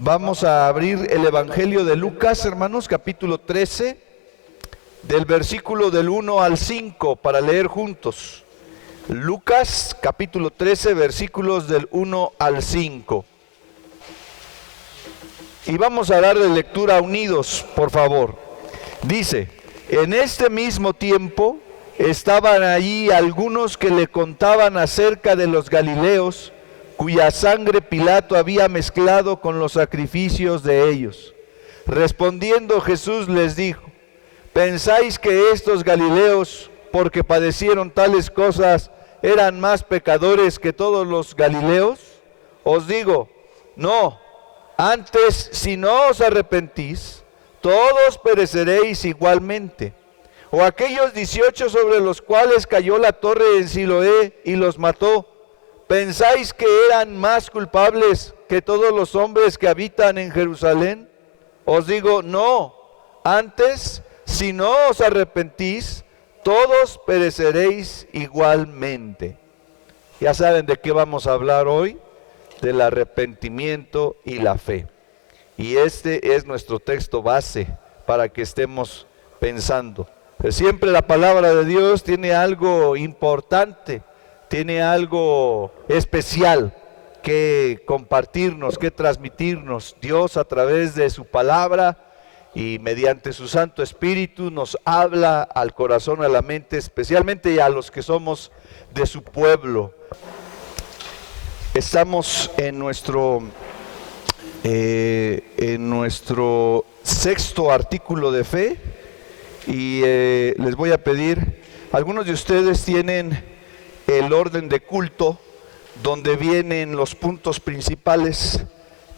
Vamos a abrir el Evangelio de Lucas, hermanos, capítulo 13, del versículo del 1 al 5, para leer juntos. Lucas, capítulo 13, versículos del 1 al 5. Y vamos a darle lectura unidos, por favor. Dice: en este mismo tiempo estaban allí algunos que le contaban acerca de los galileos, cuya sangre Pilato había mezclado con los sacrificios de ellos. Respondiendo Jesús les dijo: ¿pensáis que estos galileos, porque padecieron tales cosas, eran más pecadores que todos los galileos? Os digo, no, antes, si no os arrepentís, todos pereceréis igualmente. O aquellos 18 sobre los cuales cayó la torre en Siloé y los mató, ¿pensáis que eran más culpables que todos los hombres que habitan en Jerusalén? Os digo, no, antes, si no os arrepentís, todos pereceréis igualmente. Ya saben de qué vamos a hablar hoy: del arrepentimiento y la fe. Y este es nuestro texto base para que estemos pensando. Pero siempre la palabra de Dios tiene algo importante, tiene algo especial que compartirnos, que transmitirnos. Dios, a través de su palabra y mediante su Santo Espíritu, nos habla al corazón, a la mente, especialmente a los que somos de su pueblo. Estamos en nuestro sexto artículo de fe y les voy a pedir, algunos de ustedes tienen el orden de culto donde vienen los puntos principales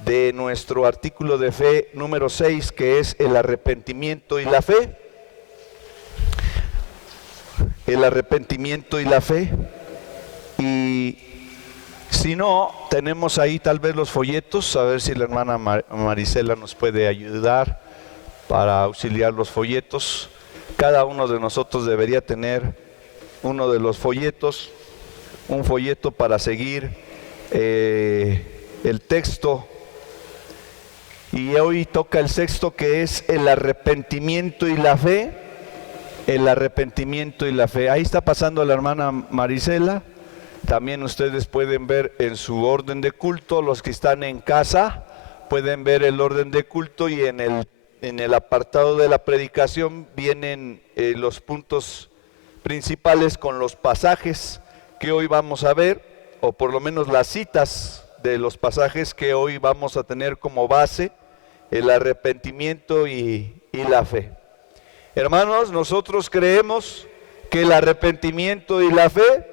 de nuestro artículo de fe número 6, que es el arrepentimiento y la fe. El arrepentimiento y la fe. Y si no, tenemos ahí tal vez los folletos, a ver si la hermana Marisela nos puede ayudar para auxiliar los folletos. Cada uno de nosotros debería tener uno de los folletos, un folleto para seguir el texto. Y hoy toca el sexto, que es el arrepentimiento y la fe. El arrepentimiento y la fe. Ahí está pasando la hermana Marisela. También ustedes pueden ver en su orden de culto, los que están en casa pueden ver el orden de culto, y en el apartado de la predicación vienen los puntos principales con los pasajes que hoy vamos a ver, o por lo menos las citas de los pasajes que hoy vamos a tener como base: el arrepentimiento y la fe. Hermanos, nosotros creemos que el arrepentimiento y la fe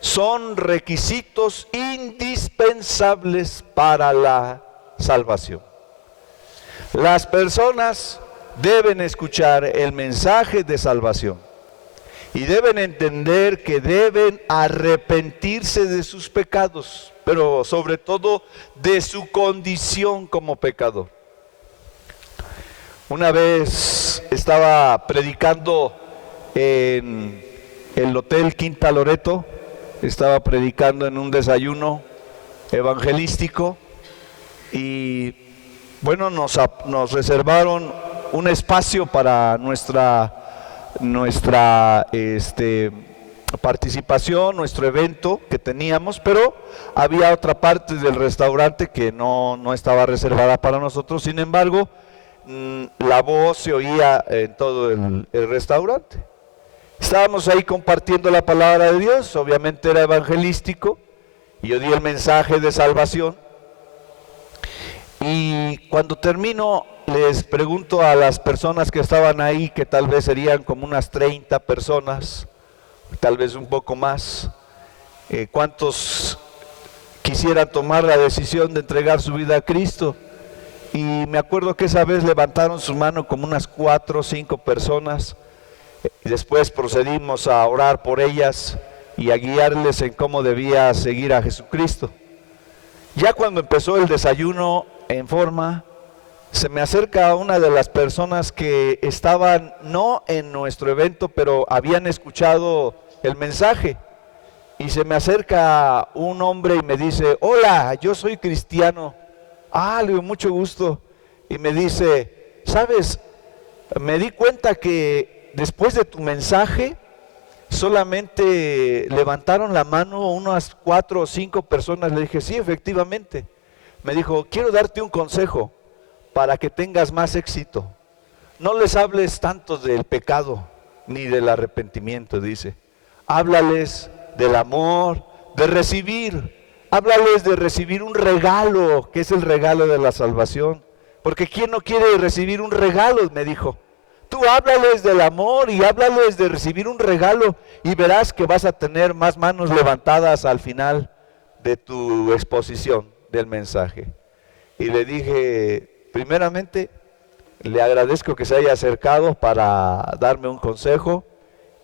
son requisitos indispensables para la salvación. Las personas deben escuchar el mensaje de salvación y deben entender que deben arrepentirse de sus pecados, pero sobre todo de su condición como pecador. Una vez estaba predicando en el Hotel Quinta Loreto, estaba predicando en un desayuno evangelístico y bueno, nos reservaron un espacio para nuestra participación, nuestro evento que teníamos, pero había otra parte del restaurante que no estaba reservada para nosotros. Sin embargo, la voz se oía en todo el restaurante. Estábamos ahí compartiendo la palabra de Dios, obviamente era evangelístico, y yo di el mensaje de salvación. Y cuando termino, les pregunto a las personas que estaban ahí, que tal vez serían como unas 30 personas, tal vez un poco más, ¿cuántos quisieran tomar la decisión de entregar su vida a Cristo? Y me acuerdo que esa vez levantaron su mano como unas 4 o 5 personas. Y después procedimos a orar por ellas y a guiarles en cómo debía seguir a Jesucristo. Ya cuando empezó el desayuno en forma, se me acerca una de las personas que estaban no en nuestro evento, pero habían escuchado el mensaje, y se me acerca un hombre y me dice: hola, yo soy cristiano, Le digo, mucho gusto. Y me dice, ¿sabes? Me di cuenta que después de tu mensaje solamente levantaron la mano unas 4 o 5 personas. Le dije, sí, efectivamente. Me dijo, quiero darte un consejo para que tengas más éxito. No les hables tanto del pecado ni del arrepentimiento, dice. Háblales del amor, de recibir. Háblales de recibir un regalo, que es el regalo de la salvación. Porque ¿quién no quiere recibir un regalo? Me dijo. Tú háblales del amor y háblales de recibir un regalo y verás que vas a tener más manos levantadas al final de tu exposición del mensaje. Y le dije, primeramente, le agradezco que se haya acercado para darme un consejo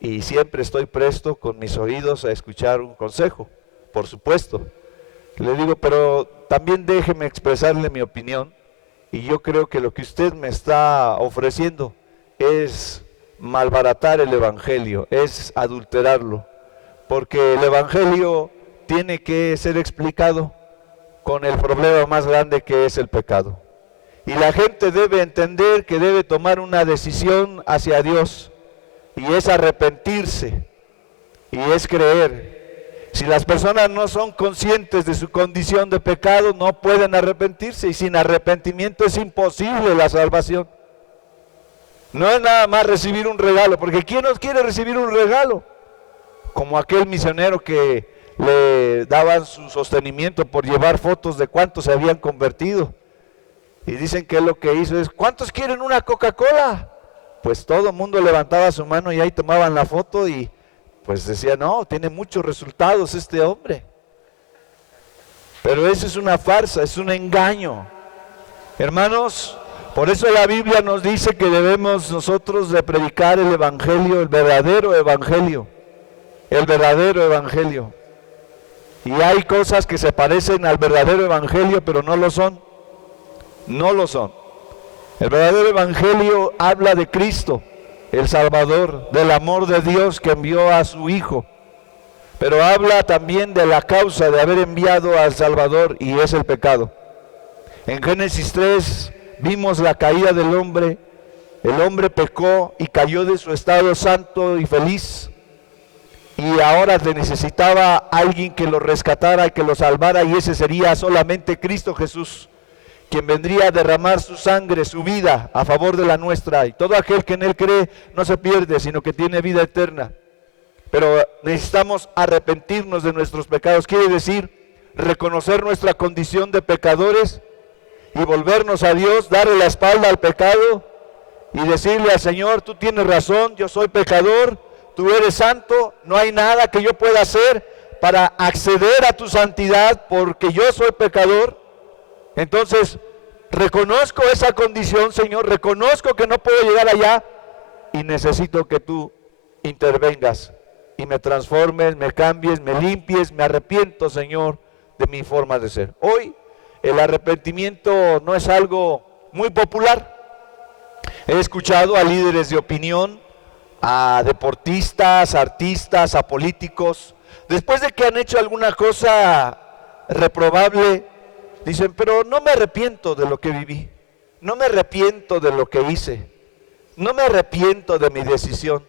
y siempre estoy presto con mis oídos a escuchar un consejo, por supuesto. Le digo, pero también déjeme expresarle mi opinión y yo creo que lo que usted me está ofreciendo es malbaratar el evangelio, es adulterarlo, porque el evangelio tiene que ser explicado con el problema más grande que es el pecado. Y la gente debe entender que debe tomar una decisión hacia Dios, y es arrepentirse, y es creer. Si las personas no son conscientes de su condición de pecado, no pueden arrepentirse, y sin arrepentimiento es imposible la salvación. No es nada más recibir un regalo, porque ¿quién no quiere recibir un regalo? Como aquel misionero que le daban su sostenimiento por llevar fotos de cuántos se habían convertido. Y dicen que lo que hizo es, ¿cuántos quieren una Coca-Cola? Pues todo el mundo levantaba su mano y ahí tomaban la foto y pues decía, no, tiene muchos resultados este hombre. Pero eso es una farsa, es un engaño. Hermanos, por eso la Biblia nos dice que debemos nosotros de predicar el evangelio, el verdadero evangelio. El verdadero evangelio. Y hay cosas que se parecen al verdadero evangelio, pero no lo son. No lo son. El verdadero evangelio habla de Cristo, el Salvador, del amor de Dios que envió a su Hijo. Pero habla también de la causa de haber enviado al Salvador, y es el pecado. En Génesis 3 vimos la caída del hombre. El hombre pecó y cayó de su estado santo y feliz. Y ahora necesitaba alguien que lo rescatara y que lo salvara, y ese sería solamente Cristo Jesús, quien vendría a derramar su sangre, su vida a favor de la nuestra. Y todo aquel que en Él cree no se pierde, sino que tiene vida eterna. Pero necesitamos arrepentirnos de nuestros pecados. Quiere decir reconocer nuestra condición de pecadores y volvernos a Dios, darle la espalda al pecado y decirle al Señor, tú tienes razón, yo soy pecador, tú eres santo, no hay nada que yo pueda hacer para acceder a tu santidad porque yo soy pecador. Entonces, reconozco esa condición, Señor, reconozco que no puedo llegar allá y necesito que tú intervengas y me transformes, me cambies, me limpies, me arrepiento, Señor, de mi forma de ser. Hoy el arrepentimiento no es algo muy popular. He escuchado a líderes de opinión, a deportistas, a artistas, a políticos, después de que han hecho alguna cosa reprobable, dicen, pero no me arrepiento de lo que viví, no me arrepiento de lo que hice, no me arrepiento de mi decisión.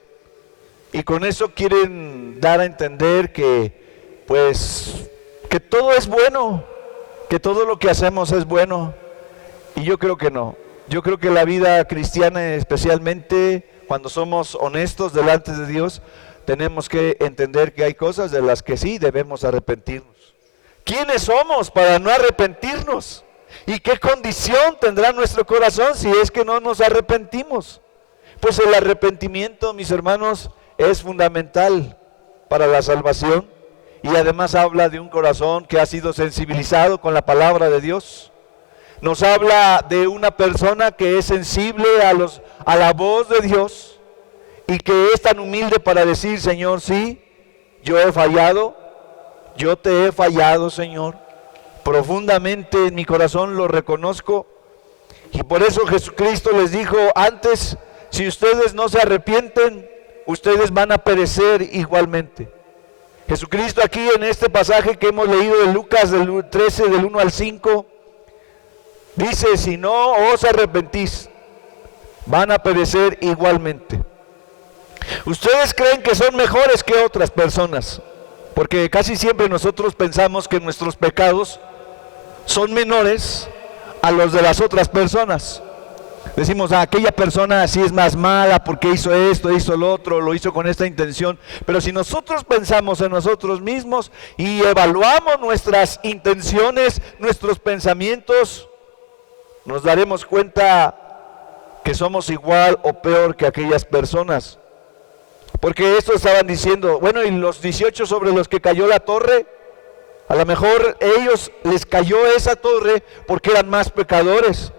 Y con eso quieren dar a entender que, pues, que todo es bueno, que todo lo que hacemos es bueno. Y yo creo que no. Yo creo que la vida cristiana, especialmente cuando somos honestos delante de Dios, tenemos que entender que hay cosas de las que sí debemos arrepentirnos. ¿Quiénes somos para no arrepentirnos? ¿Y qué condición tendrá nuestro corazón si es que no nos arrepentimos? Pues el arrepentimiento, mis hermanos, es fundamental para la salvación, y además habla de un corazón que ha sido sensibilizado con la palabra de Dios. Nos habla de una persona que es sensible a la voz de Dios y que es tan humilde para decir, Señor, sí, yo he fallado, yo te he fallado, Señor, profundamente en mi corazón lo reconozco. Y por eso Jesucristo les dijo antes, si ustedes no se arrepienten, ustedes van a perecer igualmente. Jesucristo aquí en este pasaje que hemos leído de Lucas del 13, del 1 al 5, Dice, si no os arrepentís, van a perecer igualmente. Ustedes creen que son mejores que otras personas, porque casi siempre nosotros pensamos que nuestros pecados son menores a los de las otras personas. Decimos, aquella persona sí es más mala porque hizo esto, hizo lo otro, lo hizo con esta intención. Pero si nosotros pensamos en nosotros mismos y evaluamos nuestras intenciones, nuestros pensamientos, nos daremos cuenta que somos igual o peor que aquellas personas. Porque estos estaban diciendo, bueno, y los 18 sobre los que cayó la torre, a lo mejor ellos les cayó esa torre porque eran más pecadores.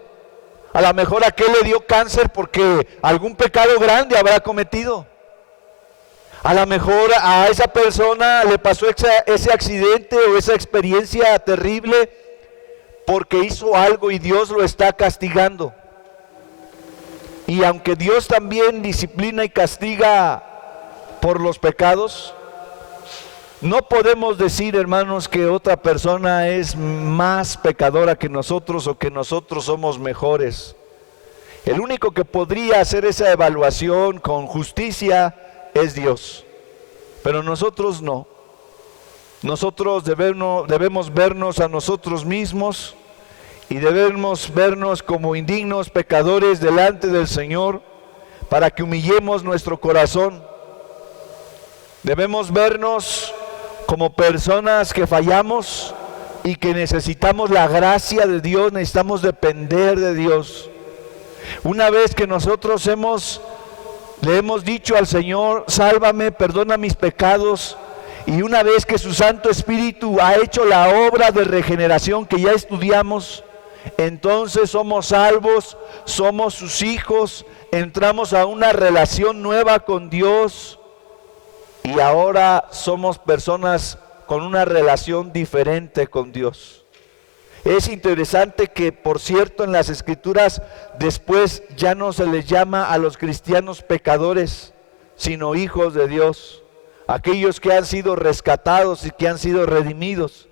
A lo mejor aquel le dio cáncer porque algún pecado grande habrá cometido. A lo mejor a esa persona le pasó ese accidente o esa experiencia terrible porque hizo algo y Dios lo está castigando. Y aunque Dios también disciplina y castiga por los pecados, no podemos decir, hermanos, que otra persona es más pecadora que nosotros o que nosotros somos mejores. El único que podría hacer esa evaluación con justicia es Dios, pero nosotros no. Nosotros debemos vernos a nosotros mismos y debemos vernos como indignos pecadores delante del Señor para que humillemos nuestro corazón. Debemos vernos como personas que fallamos y que necesitamos la gracia de Dios, necesitamos depender de Dios. Una vez que nosotros le hemos dicho al Señor, sálvame, perdona mis pecados, y una vez que su Santo Espíritu ha hecho la obra de regeneración que ya estudiamos, entonces somos salvos, somos sus hijos, entramos a una relación nueva con Dios. Y ahora somos personas con una relación diferente con Dios. Es interesante que, por cierto, en las Escrituras después ya no se les llama a los cristianos pecadores, sino hijos de Dios. Aquellos que han sido rescatados y que han sido redimidos.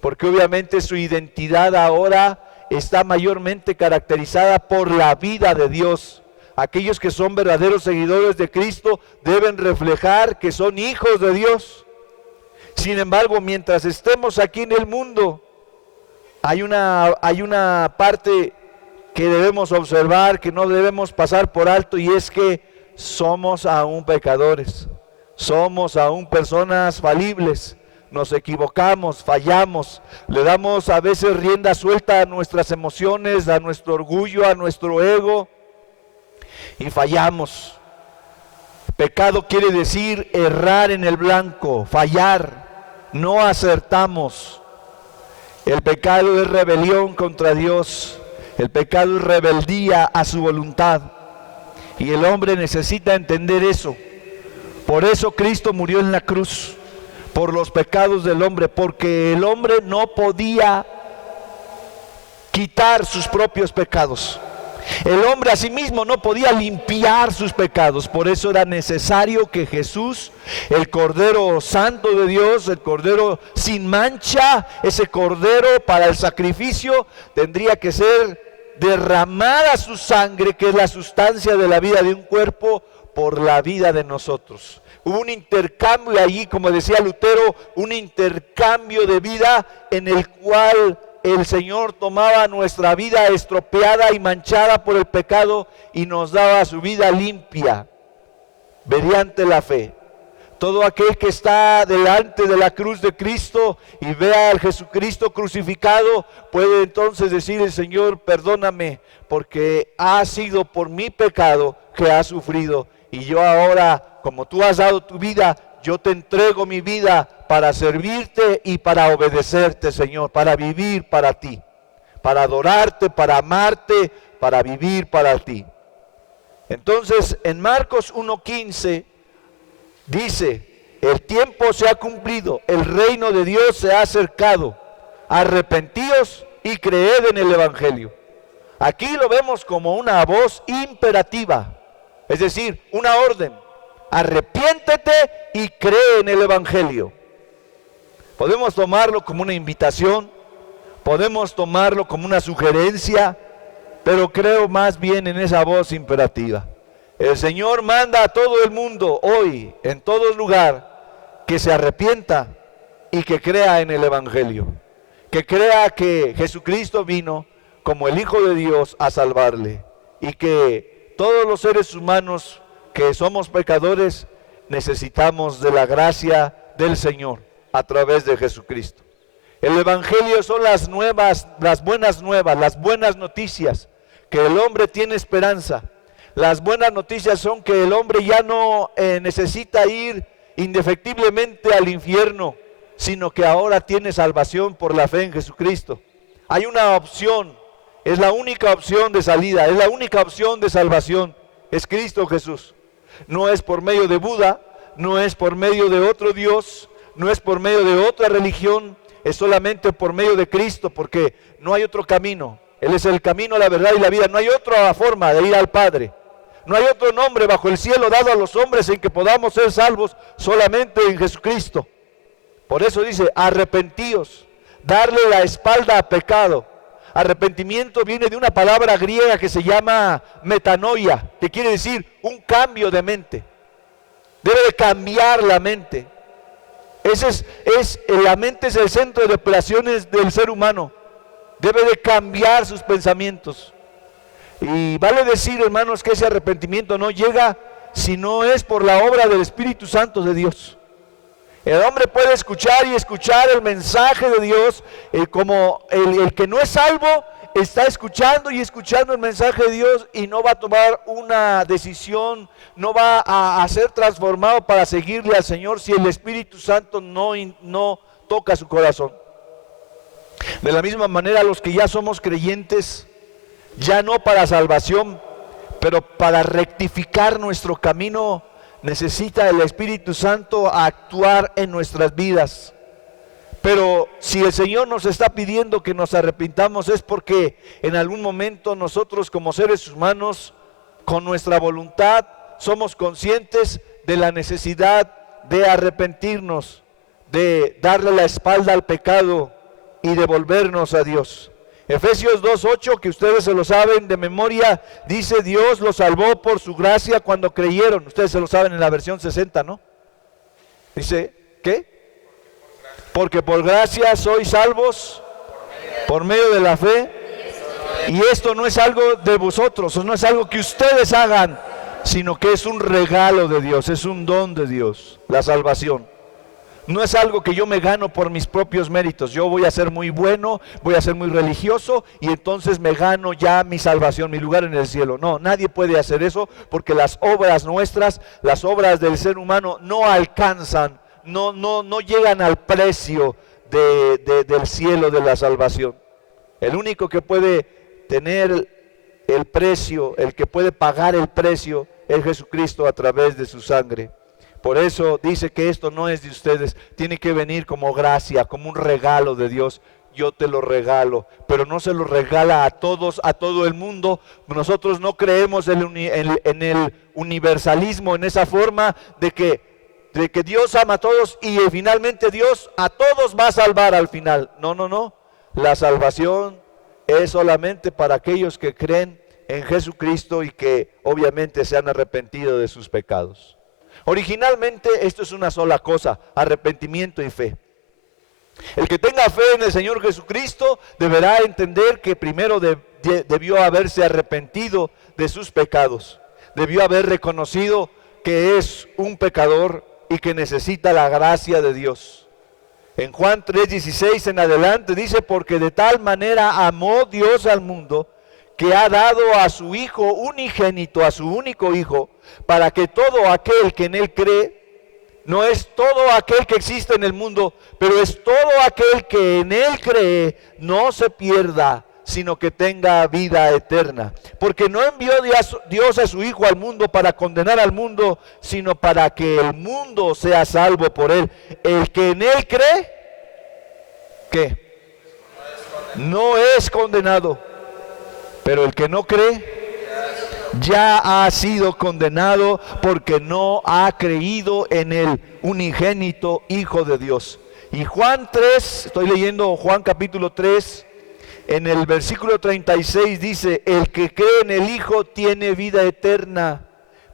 Porque obviamente su identidad ahora está mayormente caracterizada por la vida de Dios. Aquellos que son verdaderos seguidores de Cristo deben reflejar que son hijos de Dios. Sin embargo, mientras estemos aquí en el mundo, hay una parte que debemos observar, que no debemos pasar por alto, y es que somos aún pecadores, somos aún personas falibles, nos equivocamos, fallamos, le damos a veces rienda suelta a nuestras emociones, a nuestro orgullo, a nuestro ego, y fallamos. Pecado quiere decir errar en el blanco, fallar, no acertamos. El pecado es rebelión contra Dios, el pecado es rebeldía a su voluntad, y el hombre necesita entender eso. Por eso Cristo murió en la cruz, por los pecados del hombre, porque el hombre no podía quitar sus propios pecados. El hombre a sí mismo no podía limpiar sus pecados, por eso era necesario que Jesús, el Cordero Santo de Dios, el Cordero sin mancha, ese Cordero para el sacrificio, tendría que ser derramada su sangre, que es la sustancia de la vida de un cuerpo, por la vida de nosotros. Hubo un intercambio allí, como decía Lutero, un intercambio de vida en el cual el Señor tomaba nuestra vida estropeada y manchada por el pecado y nos daba su vida limpia mediante la fe. Todo aquel que está delante de la cruz de Cristo y vea al Jesucristo crucificado puede entonces decir: Señor, perdóname, porque ha sido por mi pecado que has sufrido, y yo ahora, como tú has dado tu vida, yo te entrego mi vida para servirte y para obedecerte, Señor, para vivir para ti, para adorarte, para amarte, para vivir para ti. Entonces, en Marcos 1:15 dice: el tiempo se ha cumplido, el reino de Dios se ha acercado, arrepentíos y creed en el Evangelio. Aquí lo vemos como una voz imperativa, es decir, una orden: arrepiéntete y cree en el Evangelio. Podemos tomarlo como una invitación, podemos tomarlo como una sugerencia, pero creo más bien en esa voz imperativa. El Señor manda a todo el mundo hoy, en todo lugar, que se arrepienta y que crea en el Evangelio, que crea que Jesucristo vino como el Hijo de Dios a salvarle, y que todos los seres humanos que somos pecadores necesitamos de la gracia del Señor a través de Jesucristo. El Evangelio son las buenas nuevas, las buenas noticias, que el hombre tiene esperanza. Las buenas noticias son que el hombre ya no necesita ir indefectiblemente al infierno, sino que ahora tiene salvación por la fe en Jesucristo. Hay una opción, es la única opción de salida, es la única opción de salvación, es Cristo Jesús. No es por medio de Buda, no es por medio de otro Dios, no es por medio de otra religión, es solamente por medio de Cristo, porque no hay otro camino. Él es el camino, la verdad y la vida. No hay otra forma de ir al Padre. No hay otro nombre bajo el cielo dado a los hombres en que podamos ser salvos, solamente en Jesucristo. Por eso dice, arrepentíos, darle la espalda a pecado. Arrepentimiento viene de una palabra griega que se llama metanoia, que quiere decir un cambio de mente. Debe de cambiar la mente. La mente es el centro de operaciones del ser humano. Debe de cambiar sus pensamientos. Y vale decir, hermanos, que ese arrepentimiento no llega si no es por la obra del Espíritu Santo de Dios. El hombre puede escuchar y escuchar el mensaje de Dios, como el que no es salvo está escuchando y escuchando el mensaje de Dios y no va a tomar una decisión, no va a ser transformado para seguirle al Señor si el Espíritu Santo no toca su corazón. De la misma manera, los que ya somos creyentes, ya no para salvación, pero para rectificar nuestro camino, necesita el Espíritu Santo actuar en nuestras vidas. Pero si el Señor nos está pidiendo que nos arrepintamos, es porque en algún momento nosotros como seres humanos, con nuestra voluntad, somos conscientes de la necesidad de arrepentirnos, de darle la espalda al pecado y de volvernos a Dios. Efesios 2:8, que ustedes se lo saben de memoria, dice: Dios los salvó por su gracia cuando creyeron. Ustedes se lo saben en la versión 60, ¿no? Dice, ¿qué? Porque por gracia sois salvos por medio de la fe, y esto no es algo de vosotros, no es algo que ustedes hagan, sino que es un regalo de Dios, es un don de Dios, la salvación. No es algo que yo me gano por mis propios méritos. Yo voy a ser muy bueno, voy a ser muy religioso y entonces me gano ya mi salvación, mi lugar en el cielo. No, nadie puede hacer eso, porque las obras nuestras, las obras del ser humano no alcanzan, no llegan al precio del cielo de la salvación. El único que puede tener el precio, el que puede pagar el precio, es Jesucristo a través de su sangre. Por eso dice que esto no es de ustedes, tiene que venir como gracia, como un regalo de Dios. Yo te lo regalo, pero no se lo regala a todos, a todo el mundo. Nosotros no creemos en el universalismo, en esa forma de que Dios ama a todos y finalmente Dios a todos va a salvar al final. No. La salvación es solamente para aquellos que creen en Jesucristo y que obviamente se han arrepentido de sus pecados. Originalmente esto es una sola cosa: arrepentimiento y fe. El que tenga fe en el Señor Jesucristo deberá entender que primero debió haberse arrepentido de sus pecados. Debió haber reconocido que es un pecador y que necesita la gracia de Dios. En Juan 3:16 en adelante dice: porque de tal manera amó Dios al mundo, que ha dado a su Hijo unigénito, a su único Hijo, para que todo aquel que en Él cree, no es todo aquel que existe en el mundo, pero es todo aquel que en Él cree, no se pierda, sino que tenga vida eterna. Porque no envió Dios a su Hijo al mundo para condenar al mundo, sino para que el mundo sea salvo por Él. El que en Él cree, ¿qué? No es condenado. Pero el que no cree ya ha sido condenado, porque no ha creído en el unigénito Hijo de Dios. Y Juan 3, estoy leyendo Juan capítulo 3, En el versículo 36 dice, el que cree en el Hijo tiene vida eterna,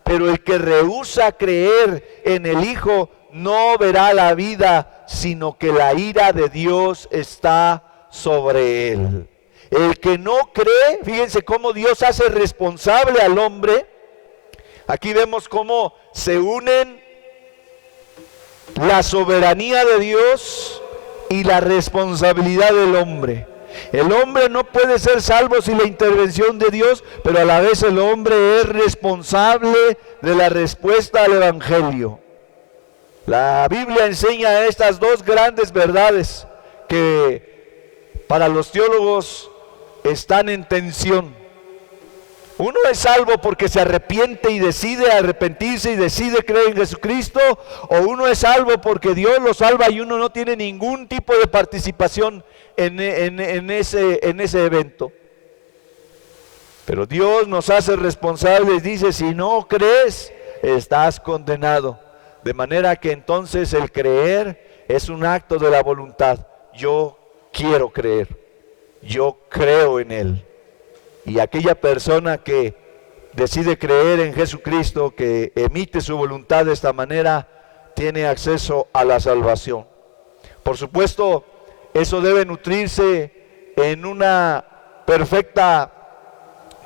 pero el que rehúsa creer en el Hijo no verá la vida, sino que la ira de Dios está sobre él. El que no cree, fíjense cómo Dios hace responsable al hombre. Aquí vemos cómo se unen la soberanía de Dios y la responsabilidad del hombre. El hombre no puede ser salvo sin la intervención de Dios, pero a la vez el hombre es responsable de la respuesta al Evangelio. La Biblia enseña estas dos grandes verdades que para los teólogos están en tensión. Uno es salvo porque se arrepiente y decide arrepentirse y decide creer en Jesucristo, o uno es salvo porque Dios lo salva y uno no tiene ningún tipo de participación en ese evento. Pero Dios nos hace responsables, dice, si no crees, estás condenado. De manera que entonces el creer es un acto de la voluntad. Yo quiero creer, yo creo en Él. Y aquella persona que decide creer en Jesucristo, que emite su voluntad de esta manera, tiene acceso a la salvación. Por supuesto, eso debe nutrirse en una perfecta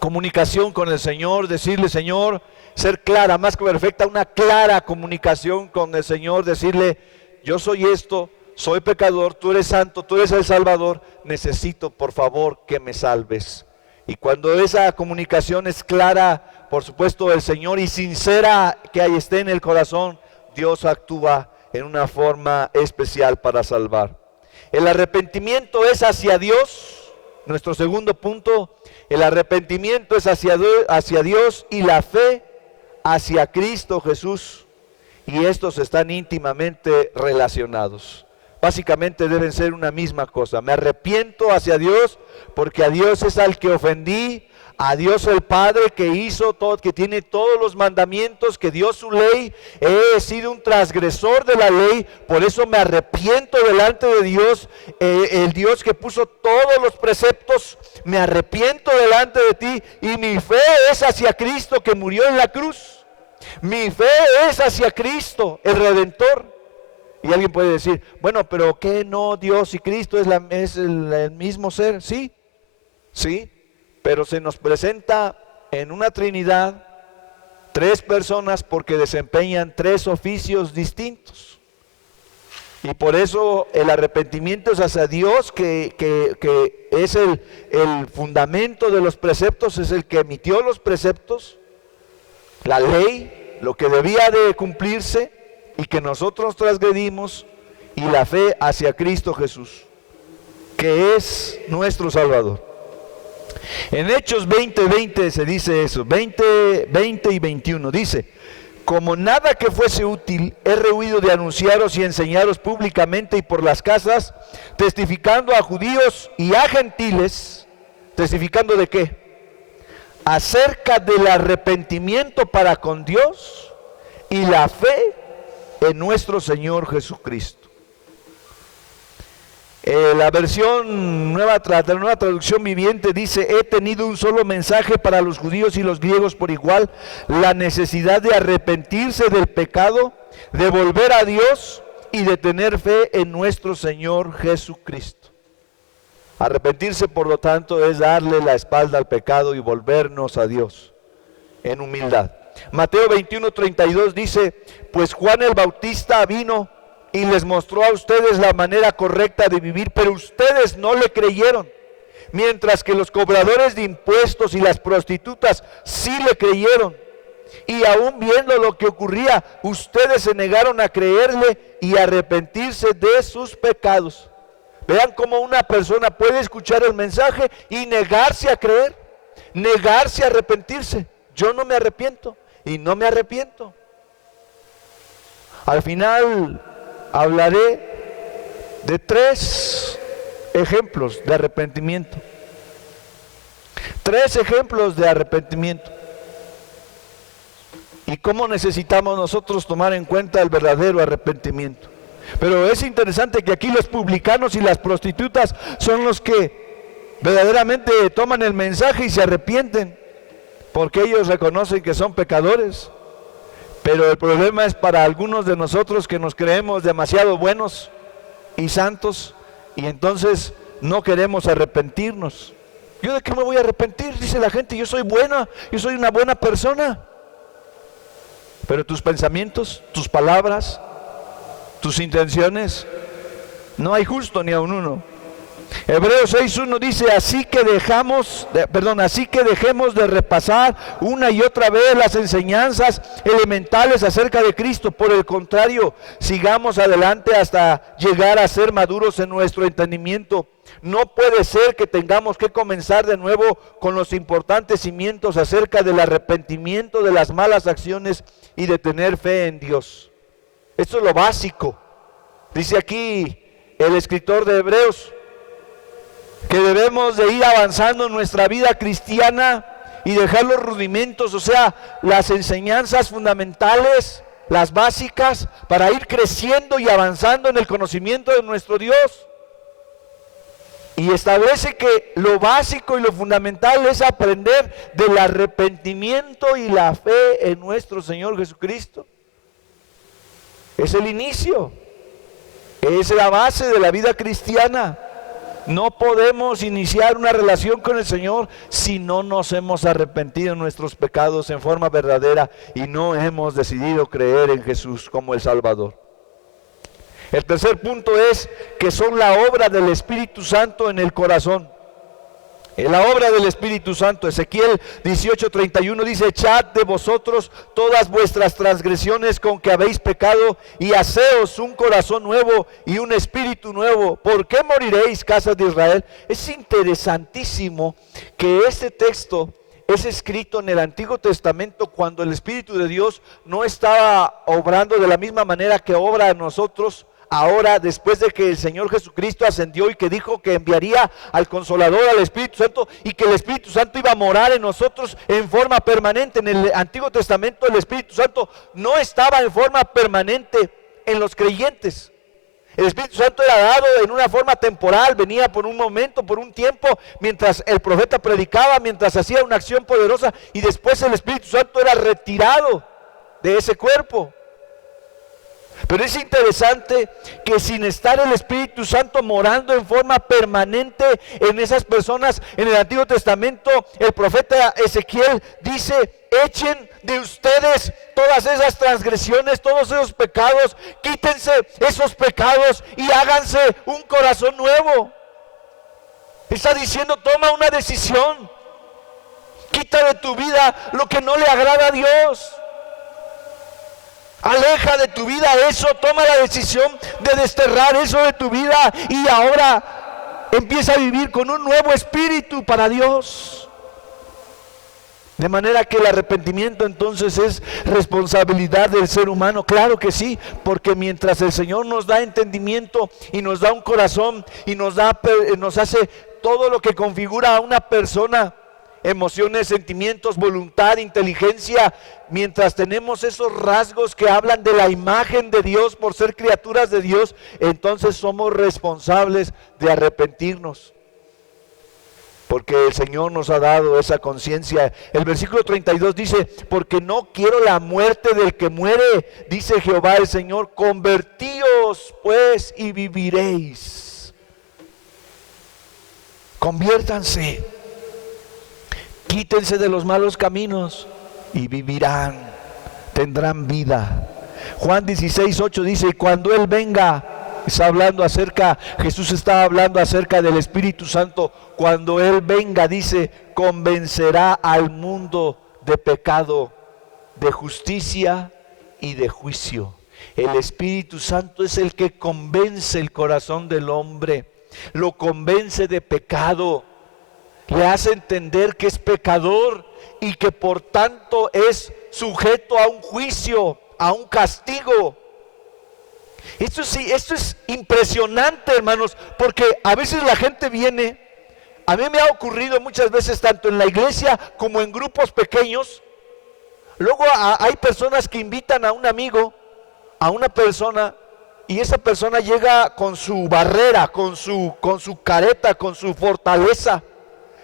comunicación con el Señor, decirle, Señor, ser clara, más que perfecta, una clara comunicación con el Señor, decirle, yo soy esto, soy pecador, tú eres santo, tú eres el Salvador, necesito por favor que me salves. Y cuando esa comunicación es clara, por supuesto, del Señor y sincera que ahí esté en el corazón, Dios actúa en una forma especial para salvar. El arrepentimiento es hacia Dios. Nuestro segundo punto, el arrepentimiento es hacia Dios y la fe hacia Cristo Jesús. Y estos están íntimamente relacionados. Básicamente deben ser una misma cosa. Me arrepiento hacia Dios porque a Dios es al que ofendí, a Dios el Padre que hizo todo, que tiene todos los mandamientos, que dio su ley. He sido un transgresor de la ley, por eso me arrepiento delante de Dios, el Dios que puso todos los preceptos. Me arrepiento delante de ti y mi fe es hacia Cristo que murió en la cruz. Mi fe es hacia Cristo, el Redentor. Y alguien puede decir, bueno, pero ¿qué no? Dios y Cristo es el mismo ser. Sí, sí, pero se nos presenta en una Trinidad tres personas porque desempeñan tres oficios distintos. Y por eso el arrepentimiento es hacia Dios, que es el fundamento de los preceptos, es el que emitió los preceptos, la ley, lo que debía de cumplirse y que nosotros transgredimos, y la fe hacia Cristo Jesús, que es nuestro Salvador. En Hechos 20:20 se dice eso, 20 y 21, dice, como nada que fuese útil, he rehuido de anunciaros y enseñaros públicamente y por las casas, testificando a judíos y a gentiles, ¿testificando de qué? Acerca del arrepentimiento para con Dios y la fe en nuestro Señor Jesucristo. La versión nueva traducción viviente dice, he tenido un solo mensaje para los judíos y los griegos por igual, la necesidad de arrepentirse del pecado, de volver a Dios y de tener fe en nuestro Señor Jesucristo. Arrepentirse, por lo tanto, es darle la espalda al pecado y volvernos a Dios en humildad. Mateo 21:32 dice, pues Juan el Bautista vino y les mostró a ustedes la manera correcta de vivir, pero ustedes no le creyeron, mientras que los cobradores de impuestos y las prostitutas sí le creyeron. Y aún viendo lo que ocurría, ustedes se negaron a creerle y arrepentirse de sus pecados. Vean cómo una persona puede escuchar el mensaje y negarse a creer, negarse a arrepentirse. Yo no me arrepiento y no me arrepiento. Al final hablaré de tres ejemplos de arrepentimiento. Tres ejemplos de arrepentimiento. Y cómo necesitamos nosotros tomar en cuenta el verdadero arrepentimiento. Pero es interesante que aquí los publicanos y las prostitutas son los que verdaderamente toman el mensaje y se arrepienten, porque ellos reconocen que son pecadores. Pero el problema es para algunos de nosotros que nos creemos demasiado buenos y santos, y entonces no queremos arrepentirnos. ¿Yo de qué me voy a arrepentir? Dice la gente, yo soy buena, yo soy una buena persona. Pero tus pensamientos, tus palabras, tus intenciones, no hay justo ni aun uno. Hebreos 6:1 dice, así que dejemos de repasar una y otra vez las enseñanzas elementales acerca de Cristo. Por el contrario, sigamos adelante hasta llegar a ser maduros en nuestro entendimiento. No puede ser que tengamos que comenzar de nuevo con los importantes cimientos acerca del arrepentimiento de las malas acciones y de tener fe en Dios. Esto es lo básico. Dice aquí el escritor de Hebreos que debemos de ir avanzando en nuestra vida cristiana y dejar los rudimentos, o sea, las enseñanzas fundamentales, las básicas, para ir creciendo y avanzando en el conocimiento de nuestro Dios. Y establece que lo básico y lo fundamental es aprender del arrepentimiento y la fe en nuestro Señor Jesucristo. Es el inicio, es la base de la vida cristiana. No podemos iniciar una relación con el Señor si no nos hemos arrepentido de nuestros pecados en forma verdadera y no hemos decidido creer en Jesús como el Salvador. El tercer punto es que son la obra del Espíritu Santo en el corazón. En la obra del Espíritu Santo, Ezequiel 18:31 dice, echad de vosotros todas vuestras transgresiones con que habéis pecado y haceos un corazón nuevo y un espíritu nuevo. ¿Por qué moriréis, casas de Israel? Es interesantísimo que este texto es escrito en el Antiguo Testamento cuando el Espíritu de Dios no estaba obrando de la misma manera que obra en nosotros. Ahora, después de que el Señor Jesucristo ascendió y que dijo que enviaría al Consolador, al Espíritu Santo, y que el Espíritu Santo iba a morar en nosotros en forma permanente. En el Antiguo Testamento el Espíritu Santo no estaba en forma permanente en los creyentes. El Espíritu Santo era dado en una forma temporal, venía por un momento, por un tiempo, mientras el profeta predicaba, mientras hacía una acción poderosa, y después el Espíritu Santo era retirado de ese cuerpo. Pero es interesante que sin estar el Espíritu Santo morando en forma permanente en esas personas, en el Antiguo Testamento, el profeta Ezequiel dice, echen de ustedes todas esas transgresiones, todos esos pecados, quítense esos pecados y háganse un corazón nuevo. Está diciendo, toma una decisión, quita de tu vida lo que no le agrada a Dios. Aleja de tu vida eso, toma la decisión de desterrar eso de tu vida y ahora empieza a vivir con un nuevo espíritu para Dios. De manera que el arrepentimiento entonces es responsabilidad del ser humano. Claro que sí, porque mientras el Señor nos da entendimiento y nos da un corazón y nos hace todo lo que configura a una persona, emociones, sentimientos, voluntad, inteligencia, mientras tenemos esos rasgos que hablan de la imagen de Dios por ser criaturas de Dios, entonces somos responsables de arrepentirnos, porque el Señor nos ha dado esa conciencia. El versículo 32 dice, porque no quiero la muerte del que muere, dice Jehová el Señor, convertíos pues y viviréis. Conviértanse, quítense de los malos caminos y vivirán, tendrán vida. Juan 16:8 dice, y cuando Él venga, Jesús está hablando acerca del Espíritu Santo, cuando Él venga, dice, convencerá al mundo de pecado, de justicia y de juicio. El Espíritu Santo es el que convence el corazón del hombre, lo convence de pecado, le hace entender que es pecador y que por tanto es sujeto a un juicio, a un castigo. Esto es impresionante, hermanos, porque a veces la gente viene, a mí me ha ocurrido muchas veces tanto en la iglesia como en grupos pequeños. Luego hay personas que invitan a un amigo, a una persona, y esa persona llega con su barrera, con su careta, con su fortaleza.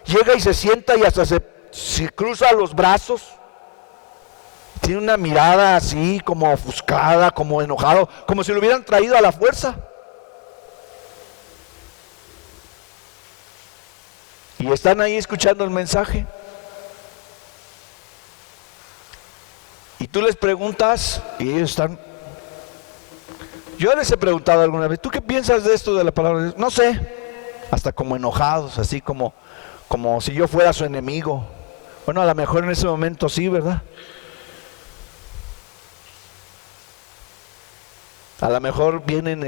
Llega y se sienta y hasta se cruza los brazos. Tiene una mirada así como ofuscada, como enojado, como si lo hubieran traído a la fuerza. Y están ahí escuchando el mensaje. Y tú les preguntas y ellos están... Yo les he preguntado alguna vez, ¿tú qué piensas de esto de la palabra de Dios? No sé, hasta como enojados, así como si yo fuera su enemigo. Bueno, a lo mejor en ese momento sí, ¿verdad? A lo mejor vienen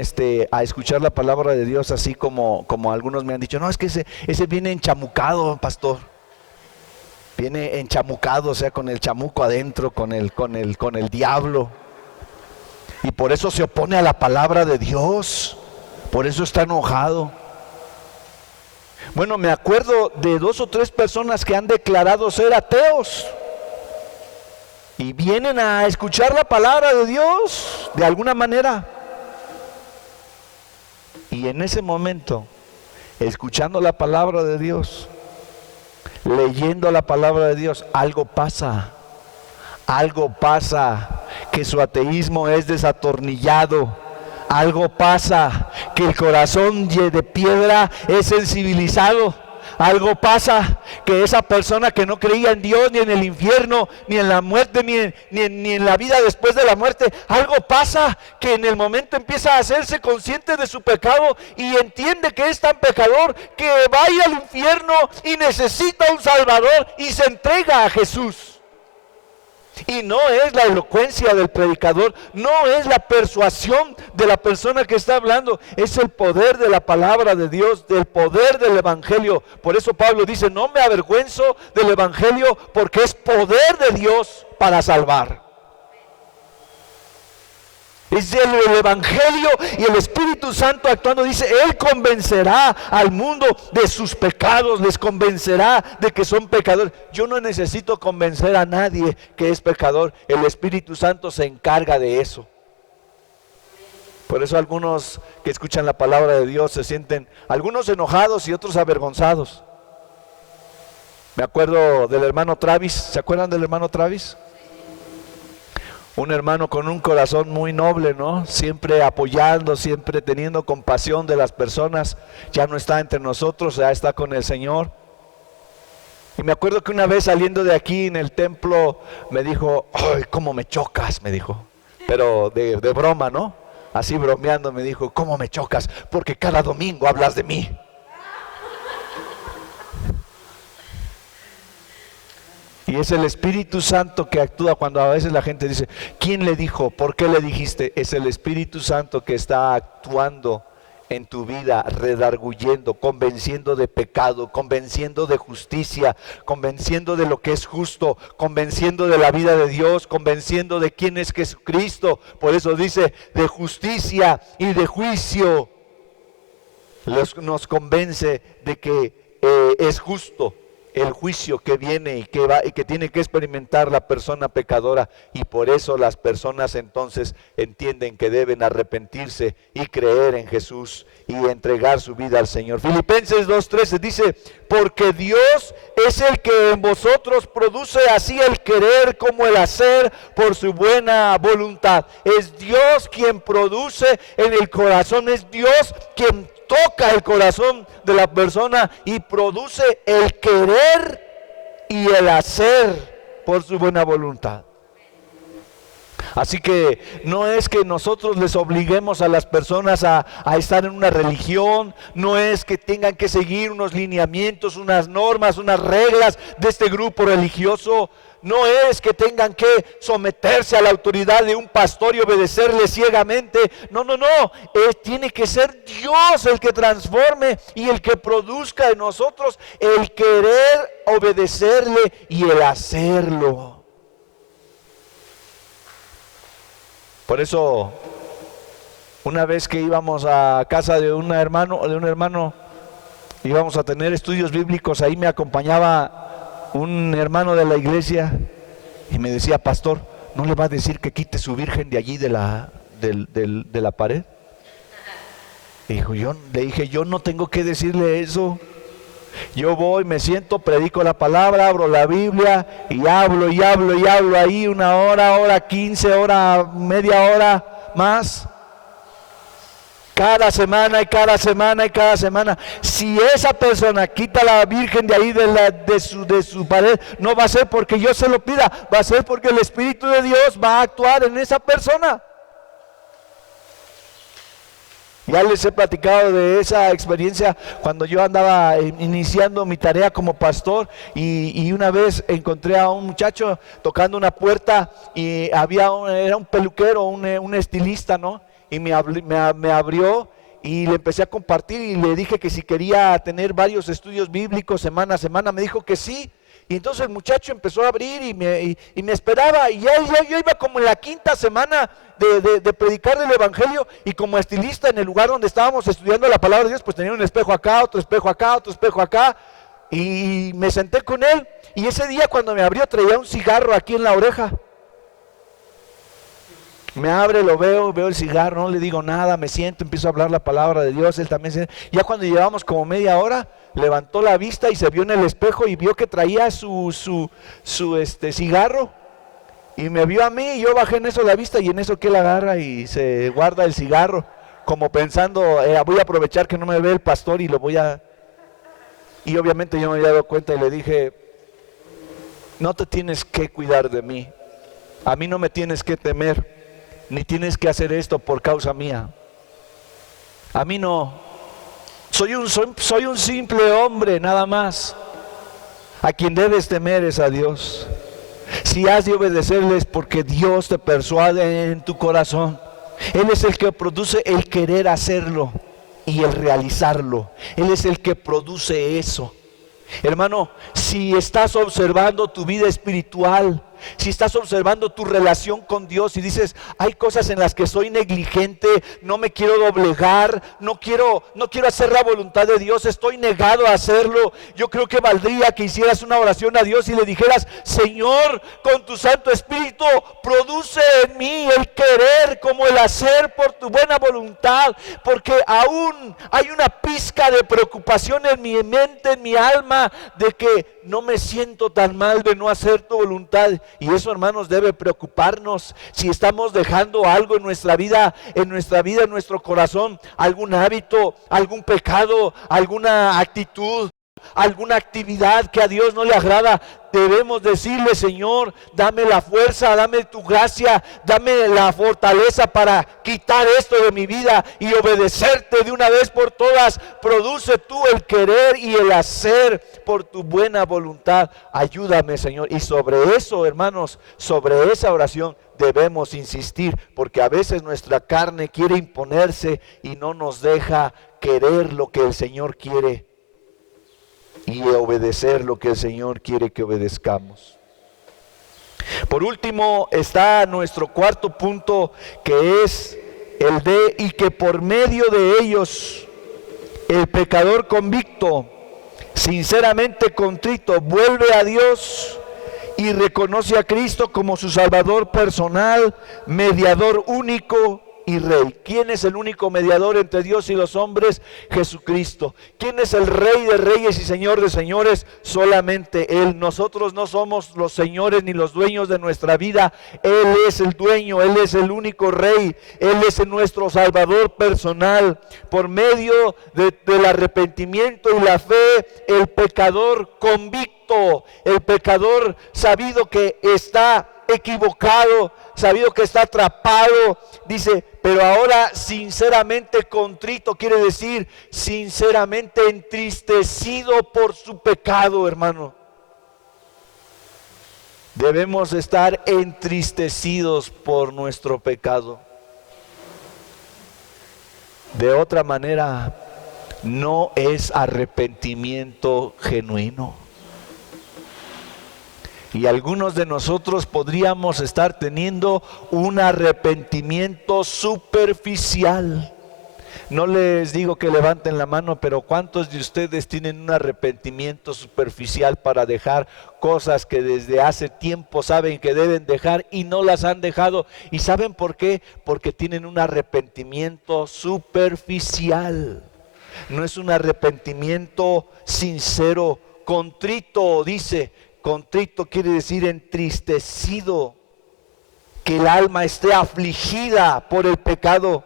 a escuchar la palabra de Dios así como algunos me han dicho, no, es que ese viene enchamucado, pastor. Viene enchamucado, o sea, con el chamuco adentro, con el diablo. Y por eso se opone a la palabra de Dios. Por eso está enojado. Bueno, me acuerdo de 2 o 3 personas que han declarado ser ateos. Y vienen a escuchar la palabra de Dios de alguna manera. Y en ese momento, escuchando la palabra de Dios, leyendo la palabra de Dios, algo pasa, que su ateísmo es desatornillado, algo pasa, que el corazón de piedra es sensibilizado, algo pasa, que esa persona que no creía en Dios, ni en el infierno, ni en la muerte, ni en la vida después de la muerte, algo pasa, que en el momento empieza a hacerse consciente de su pecado y entiende que es tan pecador que va a ir al infierno y necesita un Salvador y se entrega a Jesús. Y no es la elocuencia del predicador, no es la persuasión de la persona que está hablando, es el poder de la palabra de Dios, del poder del evangelio. Por eso Pablo dice, no me avergüenzo del evangelio porque es poder de Dios para salvar. Es el evangelio y el Espíritu Santo actuando. Dice, Él convencerá al mundo de sus pecados, les convencerá de que son pecadores. Yo no necesito convencer a nadie que es pecador. El Espíritu Santo se encarga de eso. Por eso algunos que escuchan la palabra de Dios se sienten, algunos enojados y otros avergonzados. Me acuerdo del hermano Travis. ¿Se acuerdan del hermano Travis? Un hermano con un corazón muy noble, ¿no? Siempre apoyando, siempre teniendo compasión de las personas. Ya no está entre nosotros, ya está con el Señor. Y me acuerdo que una vez saliendo de aquí en el templo me dijo, ¡ay, cómo me chocas! Me dijo, pero de broma, ¿no? Así bromeando me dijo, ¿cómo me chocas? Porque cada domingo hablas de mí. Y es el Espíritu Santo que actúa cuando a veces la gente dice, ¿quién le dijo? ¿Por qué le dijiste? Es el Espíritu Santo que está actuando en tu vida, redarguyendo, convenciendo de pecado, convenciendo de justicia, convenciendo de lo que es justo, convenciendo de la vida de Dios, convenciendo de quién es Jesucristo. Por eso dice, de justicia y de juicio. Nos convence de que es justo el juicio que viene y que tiene que experimentar la persona pecadora, y por eso las personas entonces entienden que deben arrepentirse y creer en Jesús y entregar su vida al Señor. Filipenses 2:13 dice, porque Dios es el que en vosotros produce así el querer como el hacer por su buena voluntad. Es Dios quien produce en el corazón, es Dios quien toca el corazón de la persona y produce el querer y el hacer por su buena voluntad. Así que no es que nosotros les obliguemos a las personas a estar en una religión, no es que tengan que seguir unos lineamientos, unas normas, unas reglas de este grupo religioso. No es que tengan que someterse a la autoridad de un pastor y obedecerle ciegamente. No. Tiene que ser Dios el que transforme y el que produzca en nosotros el querer obedecerle y el hacerlo. Por eso, una vez que íbamos a casa de un hermano, íbamos a tener estudios bíblicos, ahí me acompañaba un hermano de la iglesia y me decía, pastor, ¿no le va a decir que quite su virgen de allí de la pared? Le dije, yo no tengo que decirle eso. Yo voy, me siento, predico la palabra, abro la Biblia y hablo y hablo y hablo ahí 1 hora, hora 15, hora, media hora más. Cada semana y cada semana y cada semana. Si esa persona quita a la Virgen de ahí de su pared, no va a ser porque yo se lo pida, va a ser porque el Espíritu de Dios va a actuar en esa persona. Ya les he platicado de esa experiencia cuando yo andaba iniciando mi tarea como pastor y una vez encontré a un muchacho tocando una puerta y era un peluquero, un estilista, ¿no? Y me abrió y le empecé a compartir y le dije que si quería tener varios estudios bíblicos semana a semana, me dijo que sí. Y entonces el muchacho empezó a abrir y me esperaba y yo iba como en la 5ª semana de predicar el evangelio, y como estilista en el lugar donde estábamos estudiando la palabra de Dios, pues tenía un espejo acá, otro espejo acá, otro espejo acá, y me senté con él, y ese día cuando me abrió traía un cigarro aquí en la oreja. Me abre, lo veo el cigarro, no le digo nada, me siento, empiezo a hablar la palabra de Dios, él también ya cuando llevamos como media hora, levantó la vista y se vio en el espejo y vio que traía su cigarro, y me vio a mí y yo bajé en eso la vista, y en eso que él agarra y se guarda el cigarro, como pensando, voy a aprovechar que no me ve el pastor y y obviamente yo me había dado cuenta y le dije, no te tienes que cuidar de mí, a mí no me tienes que temer, ni tienes que hacer esto por causa mía. A mí no. Soy un simple hombre, nada más. A quien debes temer es a Dios. Si has de obedecerle es porque Dios te persuade en tu corazón. Él es el que produce el querer hacerlo y el realizarlo. Él es el que produce eso. Hermano, si estás observando tu vida espiritual, si estás observando tu relación con Dios y dices, hay cosas en las que soy negligente, no me quiero doblegar, no quiero hacer la voluntad de Dios, estoy negado a hacerlo, yo creo que valdría que hicieras una oración a Dios y le dijeras, Señor, con tu Santo Espíritu, produce en mí el querer como el hacer por tu buena voluntad, porque aún hay una pizca de preocupación en mi mente, en mi alma, de que no me siento tan mal de no hacer tu voluntad. Y eso, hermanos, debe preocuparnos. Si estamos dejando algo en nuestra vida, en nuestro corazón, algún hábito, algún pecado, alguna actitud, alguna actividad que a Dios no le agrada, debemos decirle, Señor, dame la fuerza, dame tu gracia, dame la fortaleza para quitar esto de mi vida y obedecerte de una vez por todas. Produce tú el querer y el hacer por tu buena voluntad. Ayúdame, Señor. Y sobre eso, hermanos, sobre esa oración debemos insistir, porque a veces nuestra carne quiere imponerse y no nos deja querer lo que el Señor quiere y obedecer lo que el Señor quiere que obedezcamos. Por último está nuestro cuarto punto, que es el de, y que por medio de ellos el pecador convicto, sinceramente contrito, vuelve a Dios y reconoce a Cristo como su Salvador personal, mediador único y Rey. ¿Quién es el único mediador entre Dios y los hombres? Jesucristo. ¿Quién es el Rey de reyes y Señor de señores? Solamente Él. Nosotros no somos los señores ni los dueños de nuestra vida. Él es el dueño, Él es el único Rey, Él es nuestro Salvador personal. Por medio del arrepentimiento y la fe, el pecador convicto, el pecador sabido que está equivocado, sabido que está atrapado, dice, pero ahora sinceramente contrito, quiere decir sinceramente entristecido por su pecado, hermano. Debemos estar entristecidos por nuestro pecado. De otra manera, no es arrepentimiento genuino. Y algunos de nosotros podríamos estar teniendo un arrepentimiento superficial. No les digo que levanten la mano, pero ¿cuántos de ustedes tienen un arrepentimiento superficial para dejar cosas que desde hace tiempo saben que deben dejar y no las han dejado? ¿Y saben por qué? Porque tienen un arrepentimiento superficial. No es un arrepentimiento sincero. Contrito, dice, contrito quiere decir entristecido, que el alma esté afligida por el pecado.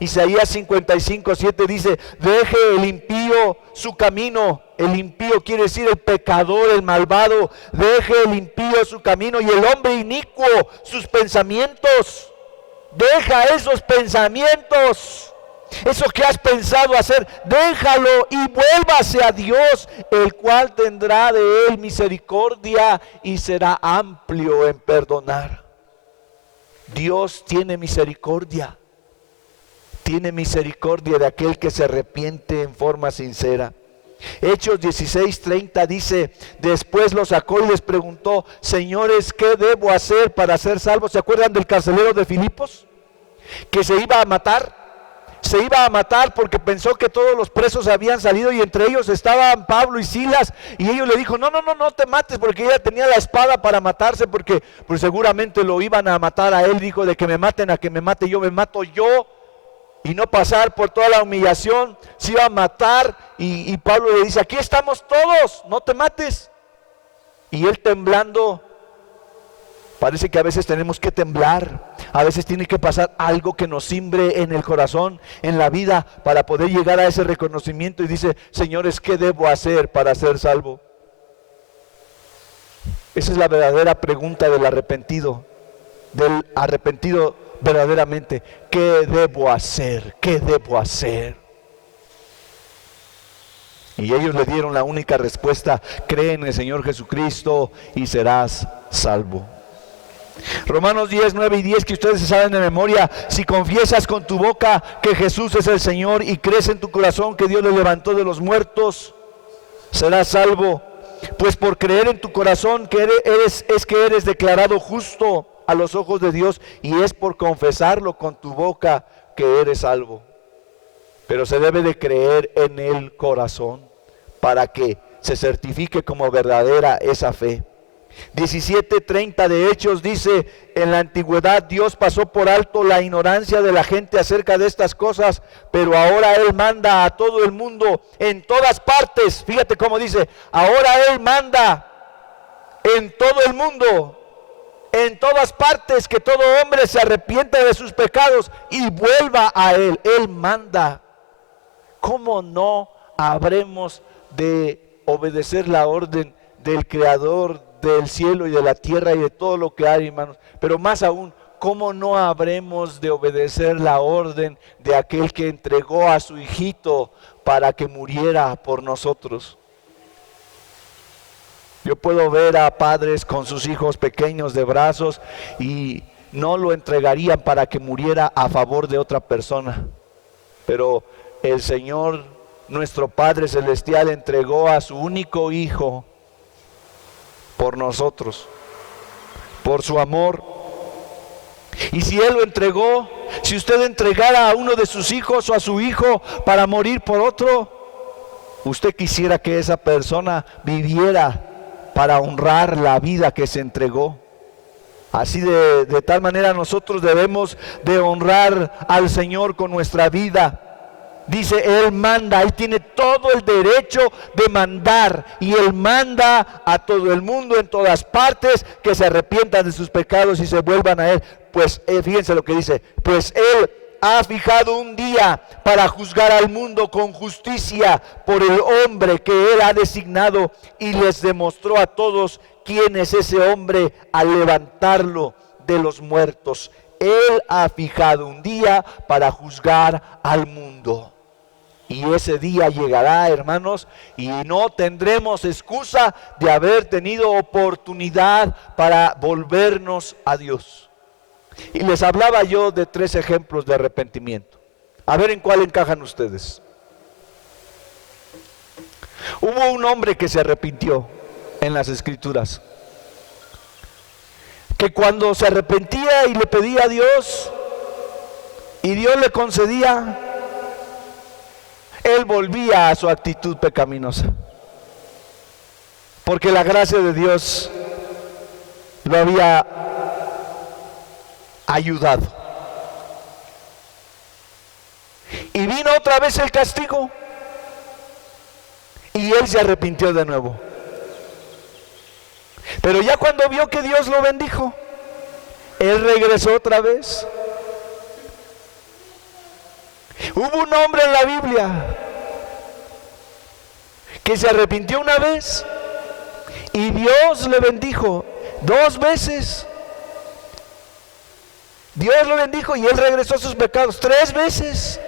Isaías 55:7 dice: deje el impío su camino. El impío quiere decir el pecador, el malvado. Deje el impío su camino y el hombre inicuo sus pensamientos. Deja esos pensamientos, eso que has pensado hacer, déjalo y vuélvase a Dios, el cual tendrá de él misericordia y será amplio en perdonar. Dios tiene misericordia. Tiene misericordia de aquel que se arrepiente en forma sincera. Hechos 16:30 dice: después los sacó y les preguntó: señores, ¿qué debo hacer para ser salvo? ¿Se acuerdan del carcelero de Filipos? Que se iba a matar. Se iba a matar porque pensó que todos los presos habían salido y entre ellos estaban Pablo y Silas, y ellos le dijo: no te mates, porque ella tenía la espada para matarse, porque pues seguramente lo iban a matar a él. Dijo: de que me maten a que me mate yo, me mato yo, y no pasar por toda la humillación. Se iba a matar y Pablo le dice: aquí estamos todos, no te mates. Y él temblando, parece que a veces tenemos que temblar, a veces tiene que pasar algo que nos cimbre en el corazón, en la vida, para poder llegar a ese reconocimiento. Y dice: señores, ¿qué debo hacer para ser salvo? Esa es la verdadera pregunta del arrepentido verdaderamente. ¿Qué debo hacer? ¿Qué debo hacer? Y ellos le dieron la única respuesta: cree en el Señor Jesucristo y serás salvo. Romanos 10, 9 y 10, que ustedes se saben de memoria: si confiesas con tu boca que Jesús es el Señor y crees en tu corazón que Dios le levantó de los muertos, serás salvo. Pues por creer en tu corazón que eres declarado justo a los ojos de Dios, y es por confesarlo con tu boca que eres salvo. Pero se debe de creer en el corazón para que se certifique como verdadera esa fe. 17:30 de Hechos dice: en la antigüedad Dios pasó por alto la ignorancia de la gente acerca de estas cosas, pero ahora Él manda a todo el mundo en todas partes. Fíjate cómo dice: ahora Él manda en todo el mundo, en todas partes, que todo hombre se arrepienta de sus pecados y vuelva a Él. Él manda. ¿Cómo no habremos de obedecer la orden del Creador del cielo y de la tierra y de todo lo que hay, hermanos? Pero más aún, ¿cómo no habremos de obedecer la orden de aquel que entregó a su hijito para que muriera por nosotros? Yo puedo ver a padres con sus hijos pequeños de brazos y no lo entregarían para que muriera a favor de otra persona. Pero el Señor, nuestro Padre Celestial, entregó a su único hijo por nosotros, por su amor. Y si Él lo entregó, si usted entregara a uno de sus hijos o a su hijo para morir por otro, usted quisiera que esa persona viviera para honrar la vida que se entregó. Así de tal manera nosotros debemos de honrar al Señor con nuestra vida. Dice: Él manda, Él tiene todo el derecho de mandar, y Él manda a todo el mundo en todas partes que se arrepientan de sus pecados y se vuelvan a Él. Pues fíjense lo que dice: pues Él ha fijado un día para juzgar al mundo con justicia por el hombre que Él ha designado, y les demostró a todos quién es ese hombre al levantarlo de los muertos. Él ha fijado un día para juzgar al mundo. Y ese día llegará, hermanos, y no tendremos excusa de haber tenido oportunidad para volvernos a Dios. Y les hablaba yo de 3 ejemplos de arrepentimiento. A ver en cuál encajan ustedes. Hubo un hombre que se arrepintió en las Escrituras, que cuando se arrepentía y le pedía a Dios, y Dios le concedía, él volvía a su actitud pecaminosa. Porque la gracia de Dios lo había ayudado. Y vino otra vez el castigo. Y él se arrepintió de nuevo. Pero ya cuando vio que Dios lo bendijo, él regresó otra vez. Hubo un hombre en la Biblia que se arrepintió una vez y Dios le bendijo 2 veces. Dios lo bendijo y él regresó a sus pecados 3 veces.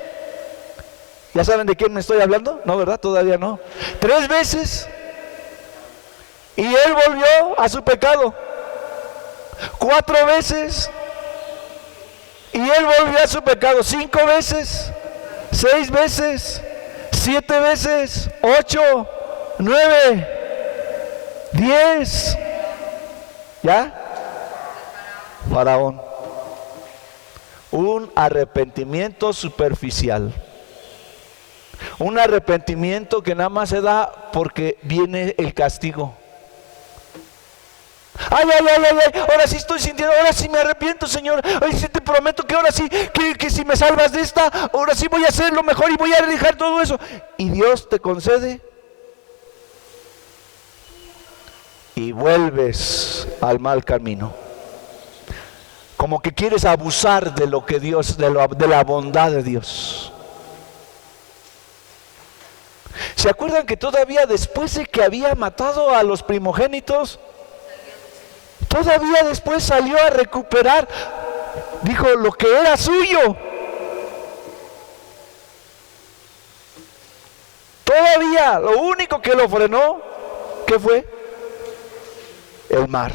¿Ya saben de quién me estoy hablando? No, ¿verdad? Todavía no. 3 veces. Y él volvió a su pecado 4 veces. Y él volvió a su pecado 5 veces, 6 veces, 7 veces, 8, 9, 10. ¿Ya? Faraón. Un arrepentimiento superficial. Un arrepentimiento que nada más se da porque viene el castigo. Ay, ahora sí estoy sintiendo, ahora sí me arrepiento, Señor. Ay, sí te prometo que ahora sí, que si me salvas de esta, ahora sí voy a hacer lo mejor y voy a dejar todo eso. Y Dios te concede y vuelves al mal camino. Como que quieres abusar de lo que Dios, de la bondad de Dios. ¿Se acuerdan que todavía después de que había matado a los primogénitos, todavía después salió a recuperar, dijo, lo que era suyo? Todavía, lo único que lo frenó, ¿qué fue? El mar.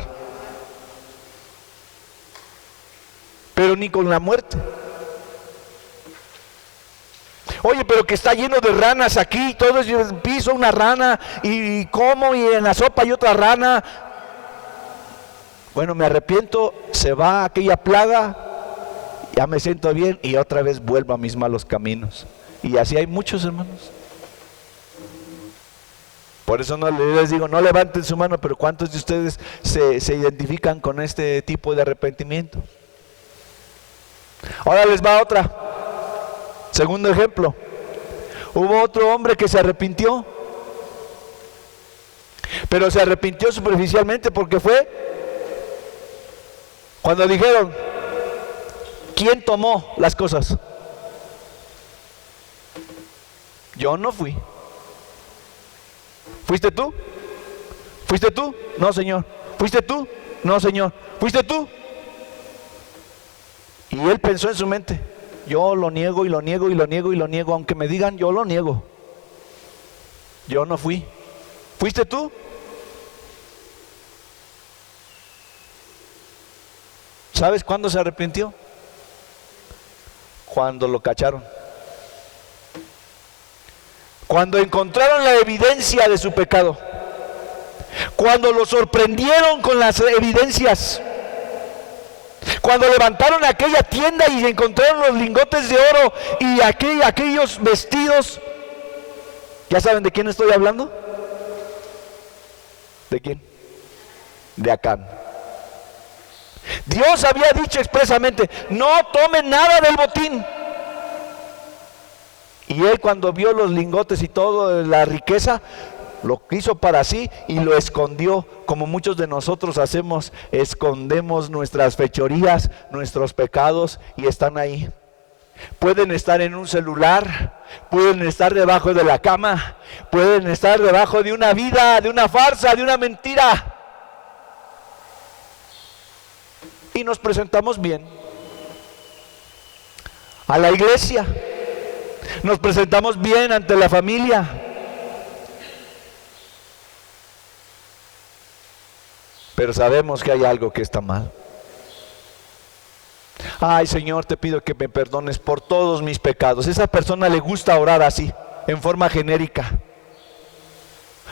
Pero ni con la muerte. Oye, pero que está lleno de ranas aquí, todo es el piso, una rana, y como, y en la sopa hay otra rana. Bueno, me arrepiento, se va aquella plaga, ya me siento bien y otra vez vuelvo a mis malos caminos. Y así hay muchos, hermanos. Por eso no les digo, no levanten su mano, pero ¿cuántos de ustedes se identifican con este tipo de arrepentimiento? Ahora les va otra. Segundo ejemplo. Hubo otro hombre que se arrepintió, pero se arrepintió superficialmente porque fue cuando dijeron, ¿quién tomó las cosas? Yo no fui. ¿Fuiste tú? ¿Fuiste tú? No, Señor. ¿Fuiste tú? No, Señor. ¿Fuiste tú? Y él pensó en su mente, yo lo niego y lo niego y lo niego y lo niego, aunque me digan, yo lo niego. Yo no fui. ¿Fuiste tú? ¿Sabes cuándo se arrepintió? Cuando lo cacharon. Cuando encontraron la evidencia de su pecado. Cuando lo sorprendieron con las evidencias. Cuando levantaron aquella tienda y encontraron los lingotes de oro y aquellos vestidos. ¿Ya saben de quién estoy hablando? ¿De quién? De Acán. Dios había dicho expresamente, no tomen nada del botín. Y él, cuando vio los lingotes y toda la riqueza, lo quiso para sí y lo escondió, como muchos de nosotros hacemos. Escondemos nuestras fechorías, nuestros pecados, y están ahí. Pueden estar en un celular, pueden estar debajo de la cama, pueden estar debajo de una vida, de una farsa, de una mentira. Y nos presentamos bien a la iglesia, nos presentamos bien ante la familia, pero sabemos que hay algo que está mal. Ay, Señor, te pido que me perdones por todos mis pecados. Esa persona le gusta orar así, en forma genérica,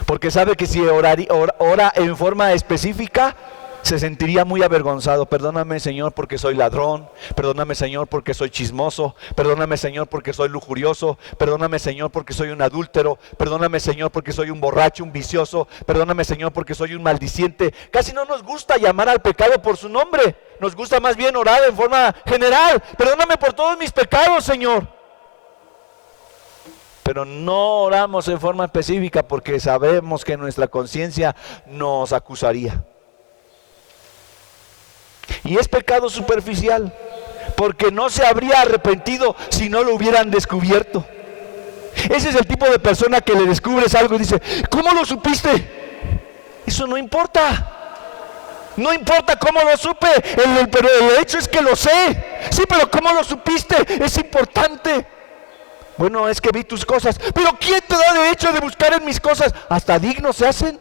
porque sabe que si ora en forma específica, se sentiría muy avergonzado. Perdóname, Señor, porque soy ladrón. Perdóname, Señor, porque soy chismoso. Perdóname, Señor, porque soy lujurioso. Perdóname, Señor, porque soy un adúltero. Perdóname, Señor, porque soy un borracho, un vicioso. Perdóname, Señor, porque soy un maldiciente. Casi no nos gusta llamar al pecado por su nombre. Nos gusta más bien orar en forma general. Perdóname por todos mis pecados, Señor. Pero no oramos en forma específica porque sabemos que nuestra conciencia nos acusaría. Y es pecado superficial, porque no se habría arrepentido si no lo hubieran descubierto. Ese es el tipo de persona que le descubres algo y dice, ¿cómo lo supiste? Eso no importa. No importa cómo lo supe, pero el hecho es que lo sé. Sí, pero ¿cómo lo supiste? Es importante. Bueno, es que vi tus cosas. Pero ¿quién te da derecho de buscar en mis cosas? Hasta dignos se hacen.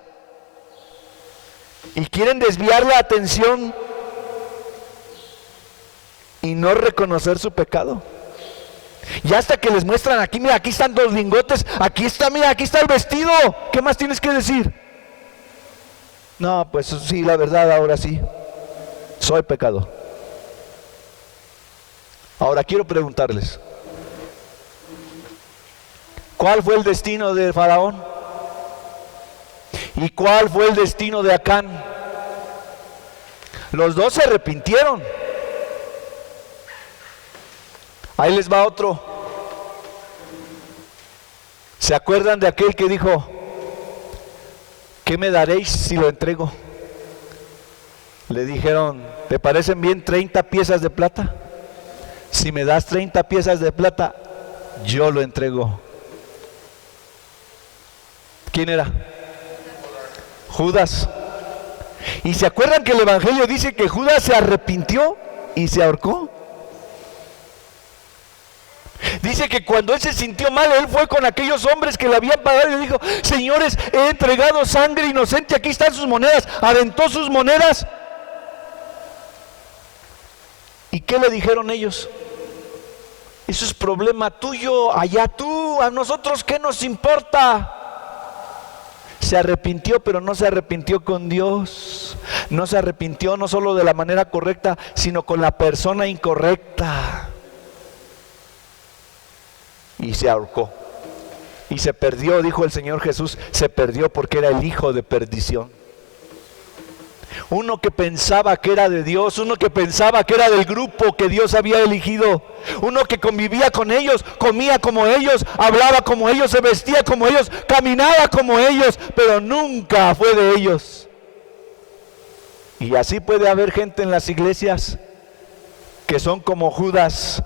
Y quieren desviar la atención y no reconocer su pecado. Y hasta que les muestran aquí, mira, aquí están 2 lingotes, aquí está, mira, aquí está el vestido. ¿Qué más tienes que decir? No, pues sí, la verdad, ahora sí, soy pecador. Ahora quiero preguntarles, ¿cuál fue el destino de Faraón? ¿Y cuál fue el destino de Acán? Los dos se arrepintieron. Ahí les va otro. ¿Se acuerdan de aquel que dijo, ¿qué me daréis si lo entrego? Le dijeron, ¿te parecen bien 30 piezas de plata? Si me das 30 piezas de plata, yo lo entrego. ¿Quién era? Judas. ¿Y se acuerdan que el Evangelio dice que Judas se arrepintió y se ahorcó? Dice que cuando él se sintió mal, él fue con aquellos hombres que le habían pagado y le dijo, señores, he entregado sangre inocente, aquí están sus monedas. Aventó sus monedas. ¿Y qué le dijeron ellos? Eso es problema tuyo, allá tú, a nosotros ¿qué nos importa? Se arrepintió, pero no se arrepintió con Dios. No se arrepintió no solo de la manera correcta, sino con la persona incorrecta. Y se ahorcó. Y se perdió, dijo el Señor Jesús, se perdió porque era el hijo de perdición. Uno que pensaba que era de Dios, uno que pensaba que era del grupo que Dios había elegido, uno que convivía con ellos, comía como ellos, hablaba como ellos, se vestía como ellos, caminaba como ellos, pero nunca fue de ellos. Y así puede haber gente en las iglesias que son como Judas,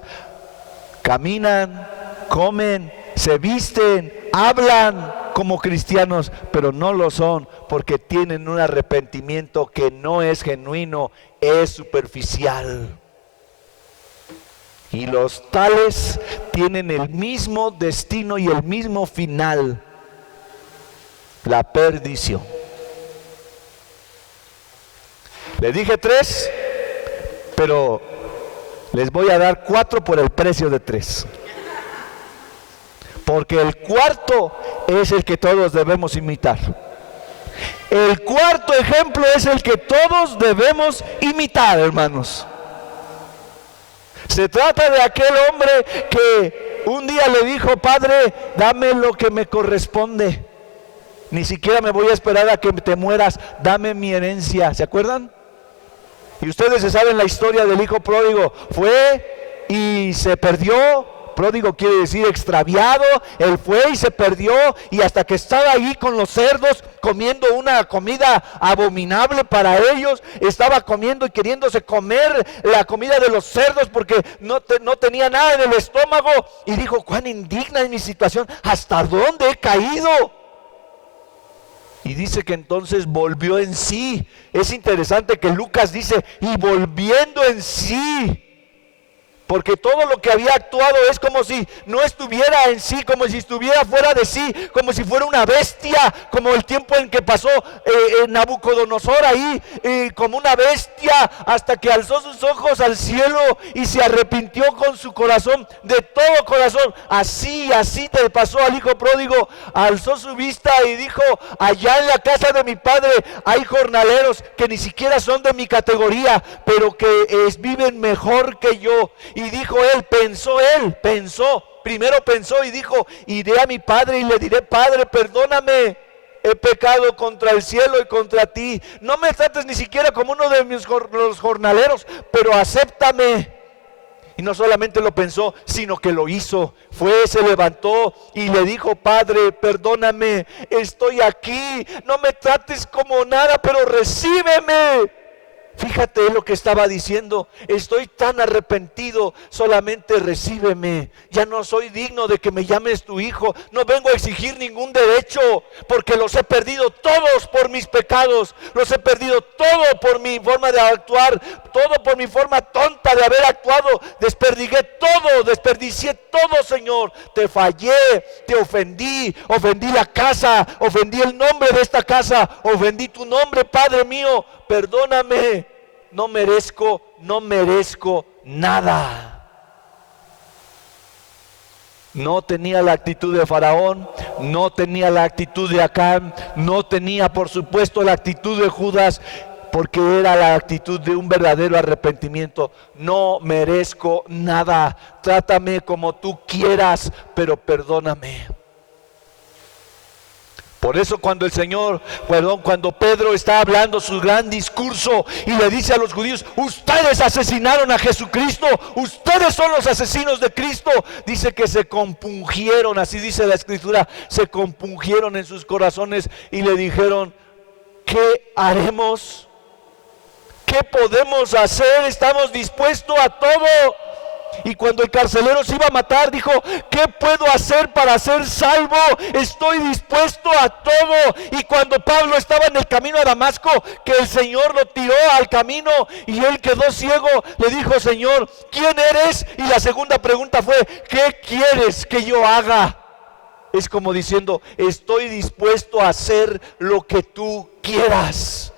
caminan, comen, se visten, hablan como cristianos, pero no lo son porque tienen un arrepentimiento que no es genuino, es superficial. Y los tales tienen el mismo destino y el mismo final, la perdición. Les dije 3, pero les voy a dar 4 por el precio de 3. Porque el cuarto es el que todos debemos imitar. El cuarto ejemplo es el que todos debemos imitar, hermanos. Se trata de aquel hombre que un día le dijo, Padre, dame lo que me corresponde. Ni siquiera me voy a esperar a que te mueras, dame mi herencia. ¿Se acuerdan? Y ustedes se saben la historia del hijo pródigo. Fue y se perdió. Pródigo quiere decir extraviado. Él fue y se perdió, y hasta que estaba ahí con los cerdos comiendo una comida abominable para ellos, estaba comiendo y queriéndose comer la comida de los cerdos porque no tenía nada en el estómago, y dijo, cuán indigna es mi situación, hasta dónde he caído. Y dice que entonces volvió en sí. Es interesante que Lucas dice, y volviendo en sí, Porque todo lo que había actuado es como si no estuviera en sí, como si estuviera fuera de sí, como si fuera una bestia, como el tiempo en que pasó Nabucodonosor ahí, como una bestia, hasta que alzó sus ojos al cielo y se arrepintió con su corazón, de todo corazón. Así te pasó al hijo pródigo, alzó su vista y dijo: allá en la casa de mi padre hay jornaleros que ni siquiera son de mi categoría, pero que viven mejor que yo. Y dijo primero pensó y dijo: iré a mi padre y le diré: Padre, perdóname, he pecado contra el cielo y contra ti. No me trates ni siquiera como uno de los jornaleros, pero acéptame. Y no solamente lo pensó, sino que lo hizo. Se levantó y le dijo: Padre, perdóname, estoy aquí. No me trates como nada, pero recíbeme. Fíjate lo que estaba diciendo: estoy tan arrepentido, solamente recíbeme. Ya no soy digno de que me llames tu hijo. No vengo a exigir ningún derecho, porque los he perdido todos por mis pecados. Los he perdido todo por mi forma de actuar, todo por mi forma tonta de haber actuado. Desperdicié todo, Señor. Te fallé, te ofendí la casa, ofendí el nombre de esta casa, ofendí tu nombre, Padre mío. Perdóname, no merezco nada. No tenía la actitud de Faraón, no tenía la actitud de Acán, no tenía por supuesto la actitud de Judas, porque era la actitud de un verdadero arrepentimiento. No merezco nada, trátame como tú quieras, pero perdóname. Por eso cuando cuando Pedro está hablando su gran discurso y le dice a los judíos: ustedes asesinaron a Jesucristo, ustedes son los asesinos de Cristo, dice que se compungieron, así dice la Escritura, se compungieron en sus corazones y le dijeron: ¿qué haremos? ¿Qué podemos hacer? Estamos dispuestos a todo. Y cuando el carcelero se iba a matar, dijo: ¿qué puedo hacer para ser salvo? Estoy dispuesto a todo. Y cuando Pablo estaba en el camino a Damasco, que el Señor lo tiró al camino y él quedó ciego, le dijo: Señor, ¿quién eres? Y la segunda pregunta fue: ¿qué quieres que yo haga? Es como diciendo: estoy dispuesto a hacer lo que tú quieras,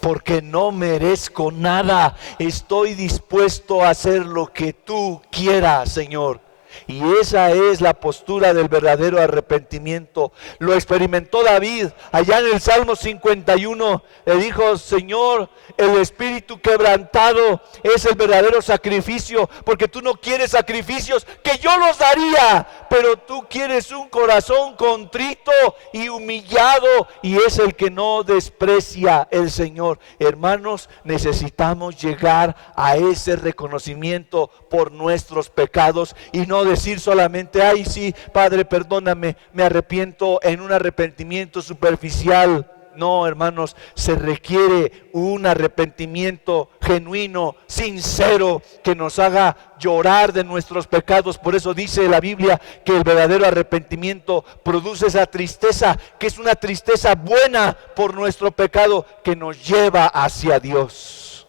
porque no merezco nada. Estoy dispuesto a hacer lo que tú quieras, Señor. Y esa es la postura del verdadero arrepentimiento. Lo experimentó David allá en el Salmo 51. Le dijo: Señor, el espíritu quebrantado es el verdadero sacrificio, porque tú no quieres sacrificios que yo los daría, pero tú quieres un corazón contrito y humillado, y es el que no desprecia el Señor. Hermanos, necesitamos llegar a ese reconocimiento por nuestros pecados y no decir solamente: ay, sí, Padre, perdóname, me arrepiento, en un arrepentimiento superficial. No, hermanos, se requiere un arrepentimiento genuino, sincero, que nos haga llorar de nuestros pecados. Por eso dice la Biblia que el verdadero arrepentimiento produce esa tristeza, que es una tristeza buena por nuestro pecado, que nos lleva hacia Dios.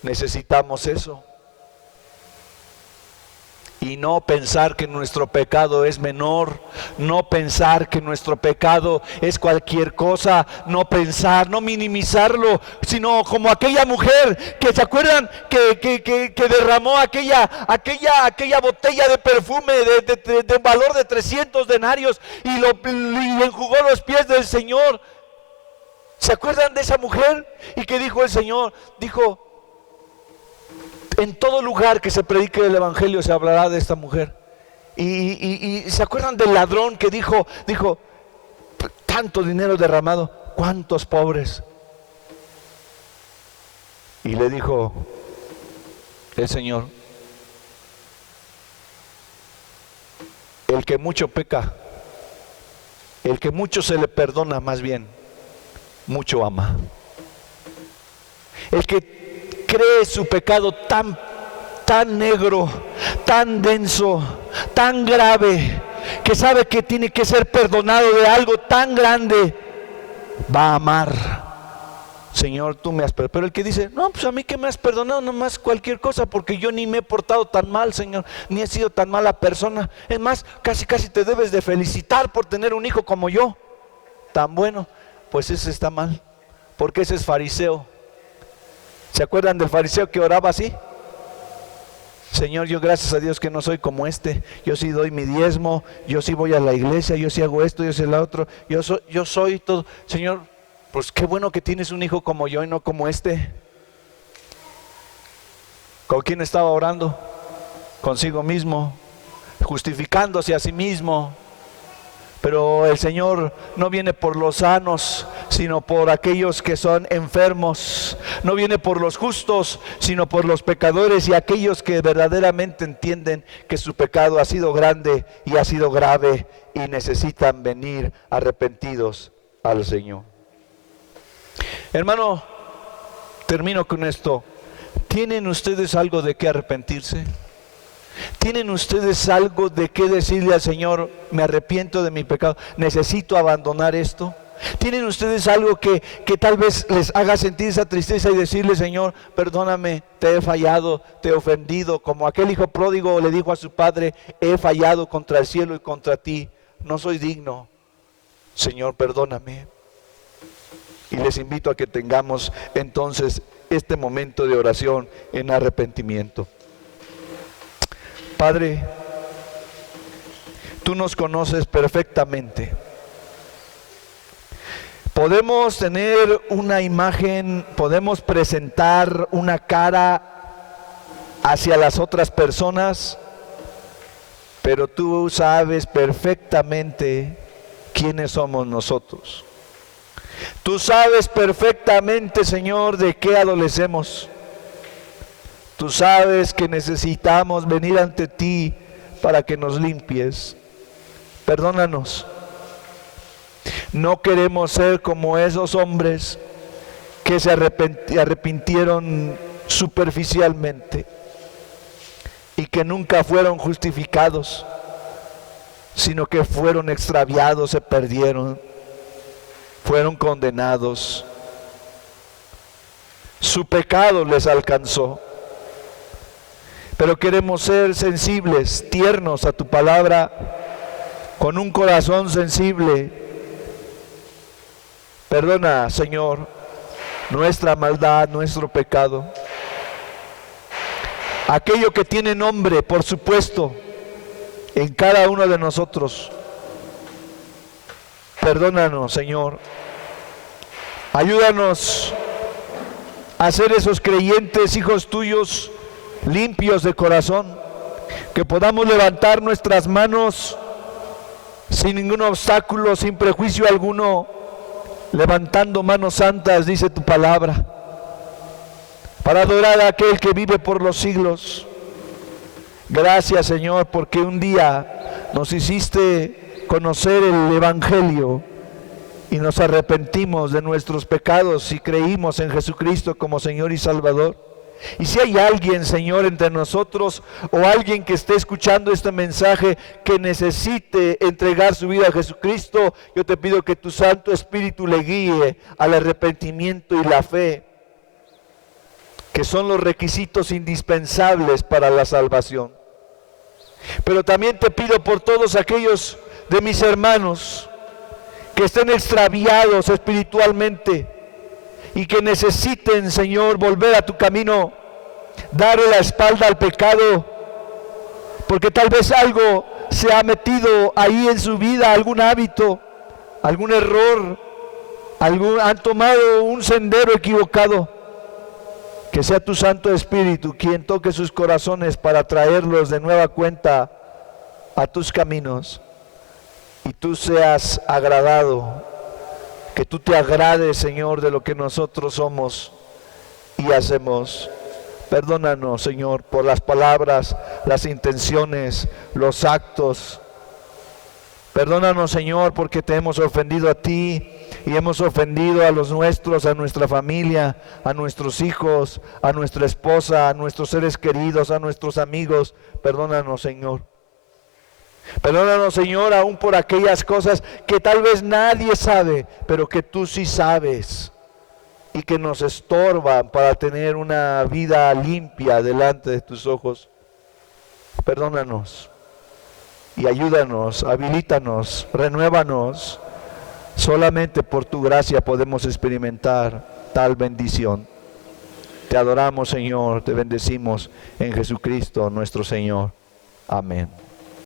Necesitamos eso. Y no pensar que nuestro pecado es menor, no pensar que nuestro pecado es cualquier cosa, no minimizarlo, sino como aquella mujer que, ¿se acuerdan? Que derramó aquella botella de perfume de valor de 300 denarios y enjugó los pies del Señor. ¿Se acuerdan de esa mujer? ¿Y qué dijo el Señor? Dijo: en todo lugar que se predique el evangelio se hablará de esta mujer. Y ¿se acuerdan del ladrón que dijo: tanto dinero derramado, cuántos pobres? Y le dijo el Señor: el que mucho peca, el que mucho se le perdona, más bien mucho ama. El que cree su pecado tan negro, tan denso, tan grave, que sabe que tiene que ser perdonado de algo tan grande, va a amar Señor, tú me has perdonado. Pero el que dice, no, pues a mí que me has perdonado nomás cualquier cosa, porque yo ni me he portado tan mal, Señor, ni he sido tan mala persona. Es más, casi te debes de felicitar por tener un hijo como yo, tan bueno. Pues ese está mal, porque ese es fariseo. ¿Se acuerdan del fariseo que oraba así? Señor, yo gracias a Dios que no soy como este. Yo sí doy mi diezmo, yo sí voy a la iglesia, yo sí hago esto, yo sí lo otro. Yo soy todo. Señor, pues qué bueno que tienes un hijo como yo y no como este. ¿Con quién estaba orando? Consigo mismo, justificándose a sí mismo. Pero el Señor no viene por los sanos, sino por aquellos que son enfermos. No viene por los justos, sino por los pecadores y aquellos que verdaderamente entienden que su pecado ha sido grande y ha sido grave y necesitan venir arrepentidos al Señor. Hermano, termino con esto. ¿Tienen ustedes algo de qué arrepentirse? ¿Tienen ustedes algo de qué decirle al Señor, me arrepiento de mi pecado, necesito abandonar esto? ¿Tienen ustedes algo que tal vez les haga sentir esa tristeza y decirle, Señor, perdóname, te he fallado, te he ofendido? Como aquel hijo pródigo le dijo a su padre, he fallado contra el cielo y contra ti, no soy digno. Señor, perdóname. Y les invito a que tengamos entonces este momento de oración en arrepentimiento. Padre, tú nos conoces perfectamente. Podemos tener una imagen, podemos presentar una cara hacia las otras personas, pero tú sabes perfectamente quiénes somos nosotros. Tú sabes perfectamente, Señor, de qué adolecemos. Tú sabes que necesitamos venir ante ti para que nos limpies. Perdónanos. No queremos ser como esos hombres que se arrepintieron superficialmente y que nunca fueron justificados, sino que fueron extraviados, se perdieron, fueron condenados. Su pecado les alcanzó. Pero queremos ser sensibles, tiernos a tu palabra, con un corazón sensible. Perdona, Señor, nuestra maldad, nuestro pecado. Aquello que tiene nombre, por supuesto, en cada uno de nosotros. Perdónanos, Señor. Ayúdanos a ser esos creyentes, hijos tuyos, limpios de corazón, que podamos levantar nuestras manos sin ningún obstáculo, sin prejuicio alguno, levantando manos santas, dice tu palabra, para adorar a aquel que vive por los siglos. Gracias, Señor, porque un día nos hiciste conocer el Evangelio y nos arrepentimos de nuestros pecados y creímos en Jesucristo como Señor y Salvador. Y si hay alguien, Señor, entre nosotros o alguien que esté escuchando este mensaje que necesite entregar su vida a Jesucristo, yo te pido que tu Santo Espíritu le guíe al arrepentimiento y la fe, que son los requisitos indispensables para la salvación. Pero también te pido por todos aquellos de mis hermanos que estén extraviados espiritualmente y que necesiten, Señor, volver a tu camino, darle la espalda al pecado, porque tal vez algo se ha metido ahí en su vida, algún hábito, algún error, han tomado un sendero equivocado. Que sea tu Santo Espíritu quien toque sus corazones para traerlos de nueva cuenta a tus caminos y tú seas agradado, que tú te agrades, Señor, de lo que nosotros somos y hacemos. Perdónanos, Señor, por las palabras, las intenciones, los actos. Perdónanos, Señor, porque te hemos ofendido a ti y hemos ofendido a los nuestros, a nuestra familia, a nuestros hijos, a nuestra esposa, a nuestros seres queridos, a nuestros amigos. Perdónanos, Señor. Perdónanos, Señor, aún por aquellas cosas que tal vez nadie sabe, pero que tú sí sabes. y que nos estorban para tener una vida limpia delante de tus ojos. Perdónanos y ayúdanos, habilítanos, renuévanos. Solamente por tu gracia podemos experimentar tal bendición. Te adoramos, Señor, te bendecimos en Jesucristo nuestro Señor. Amén.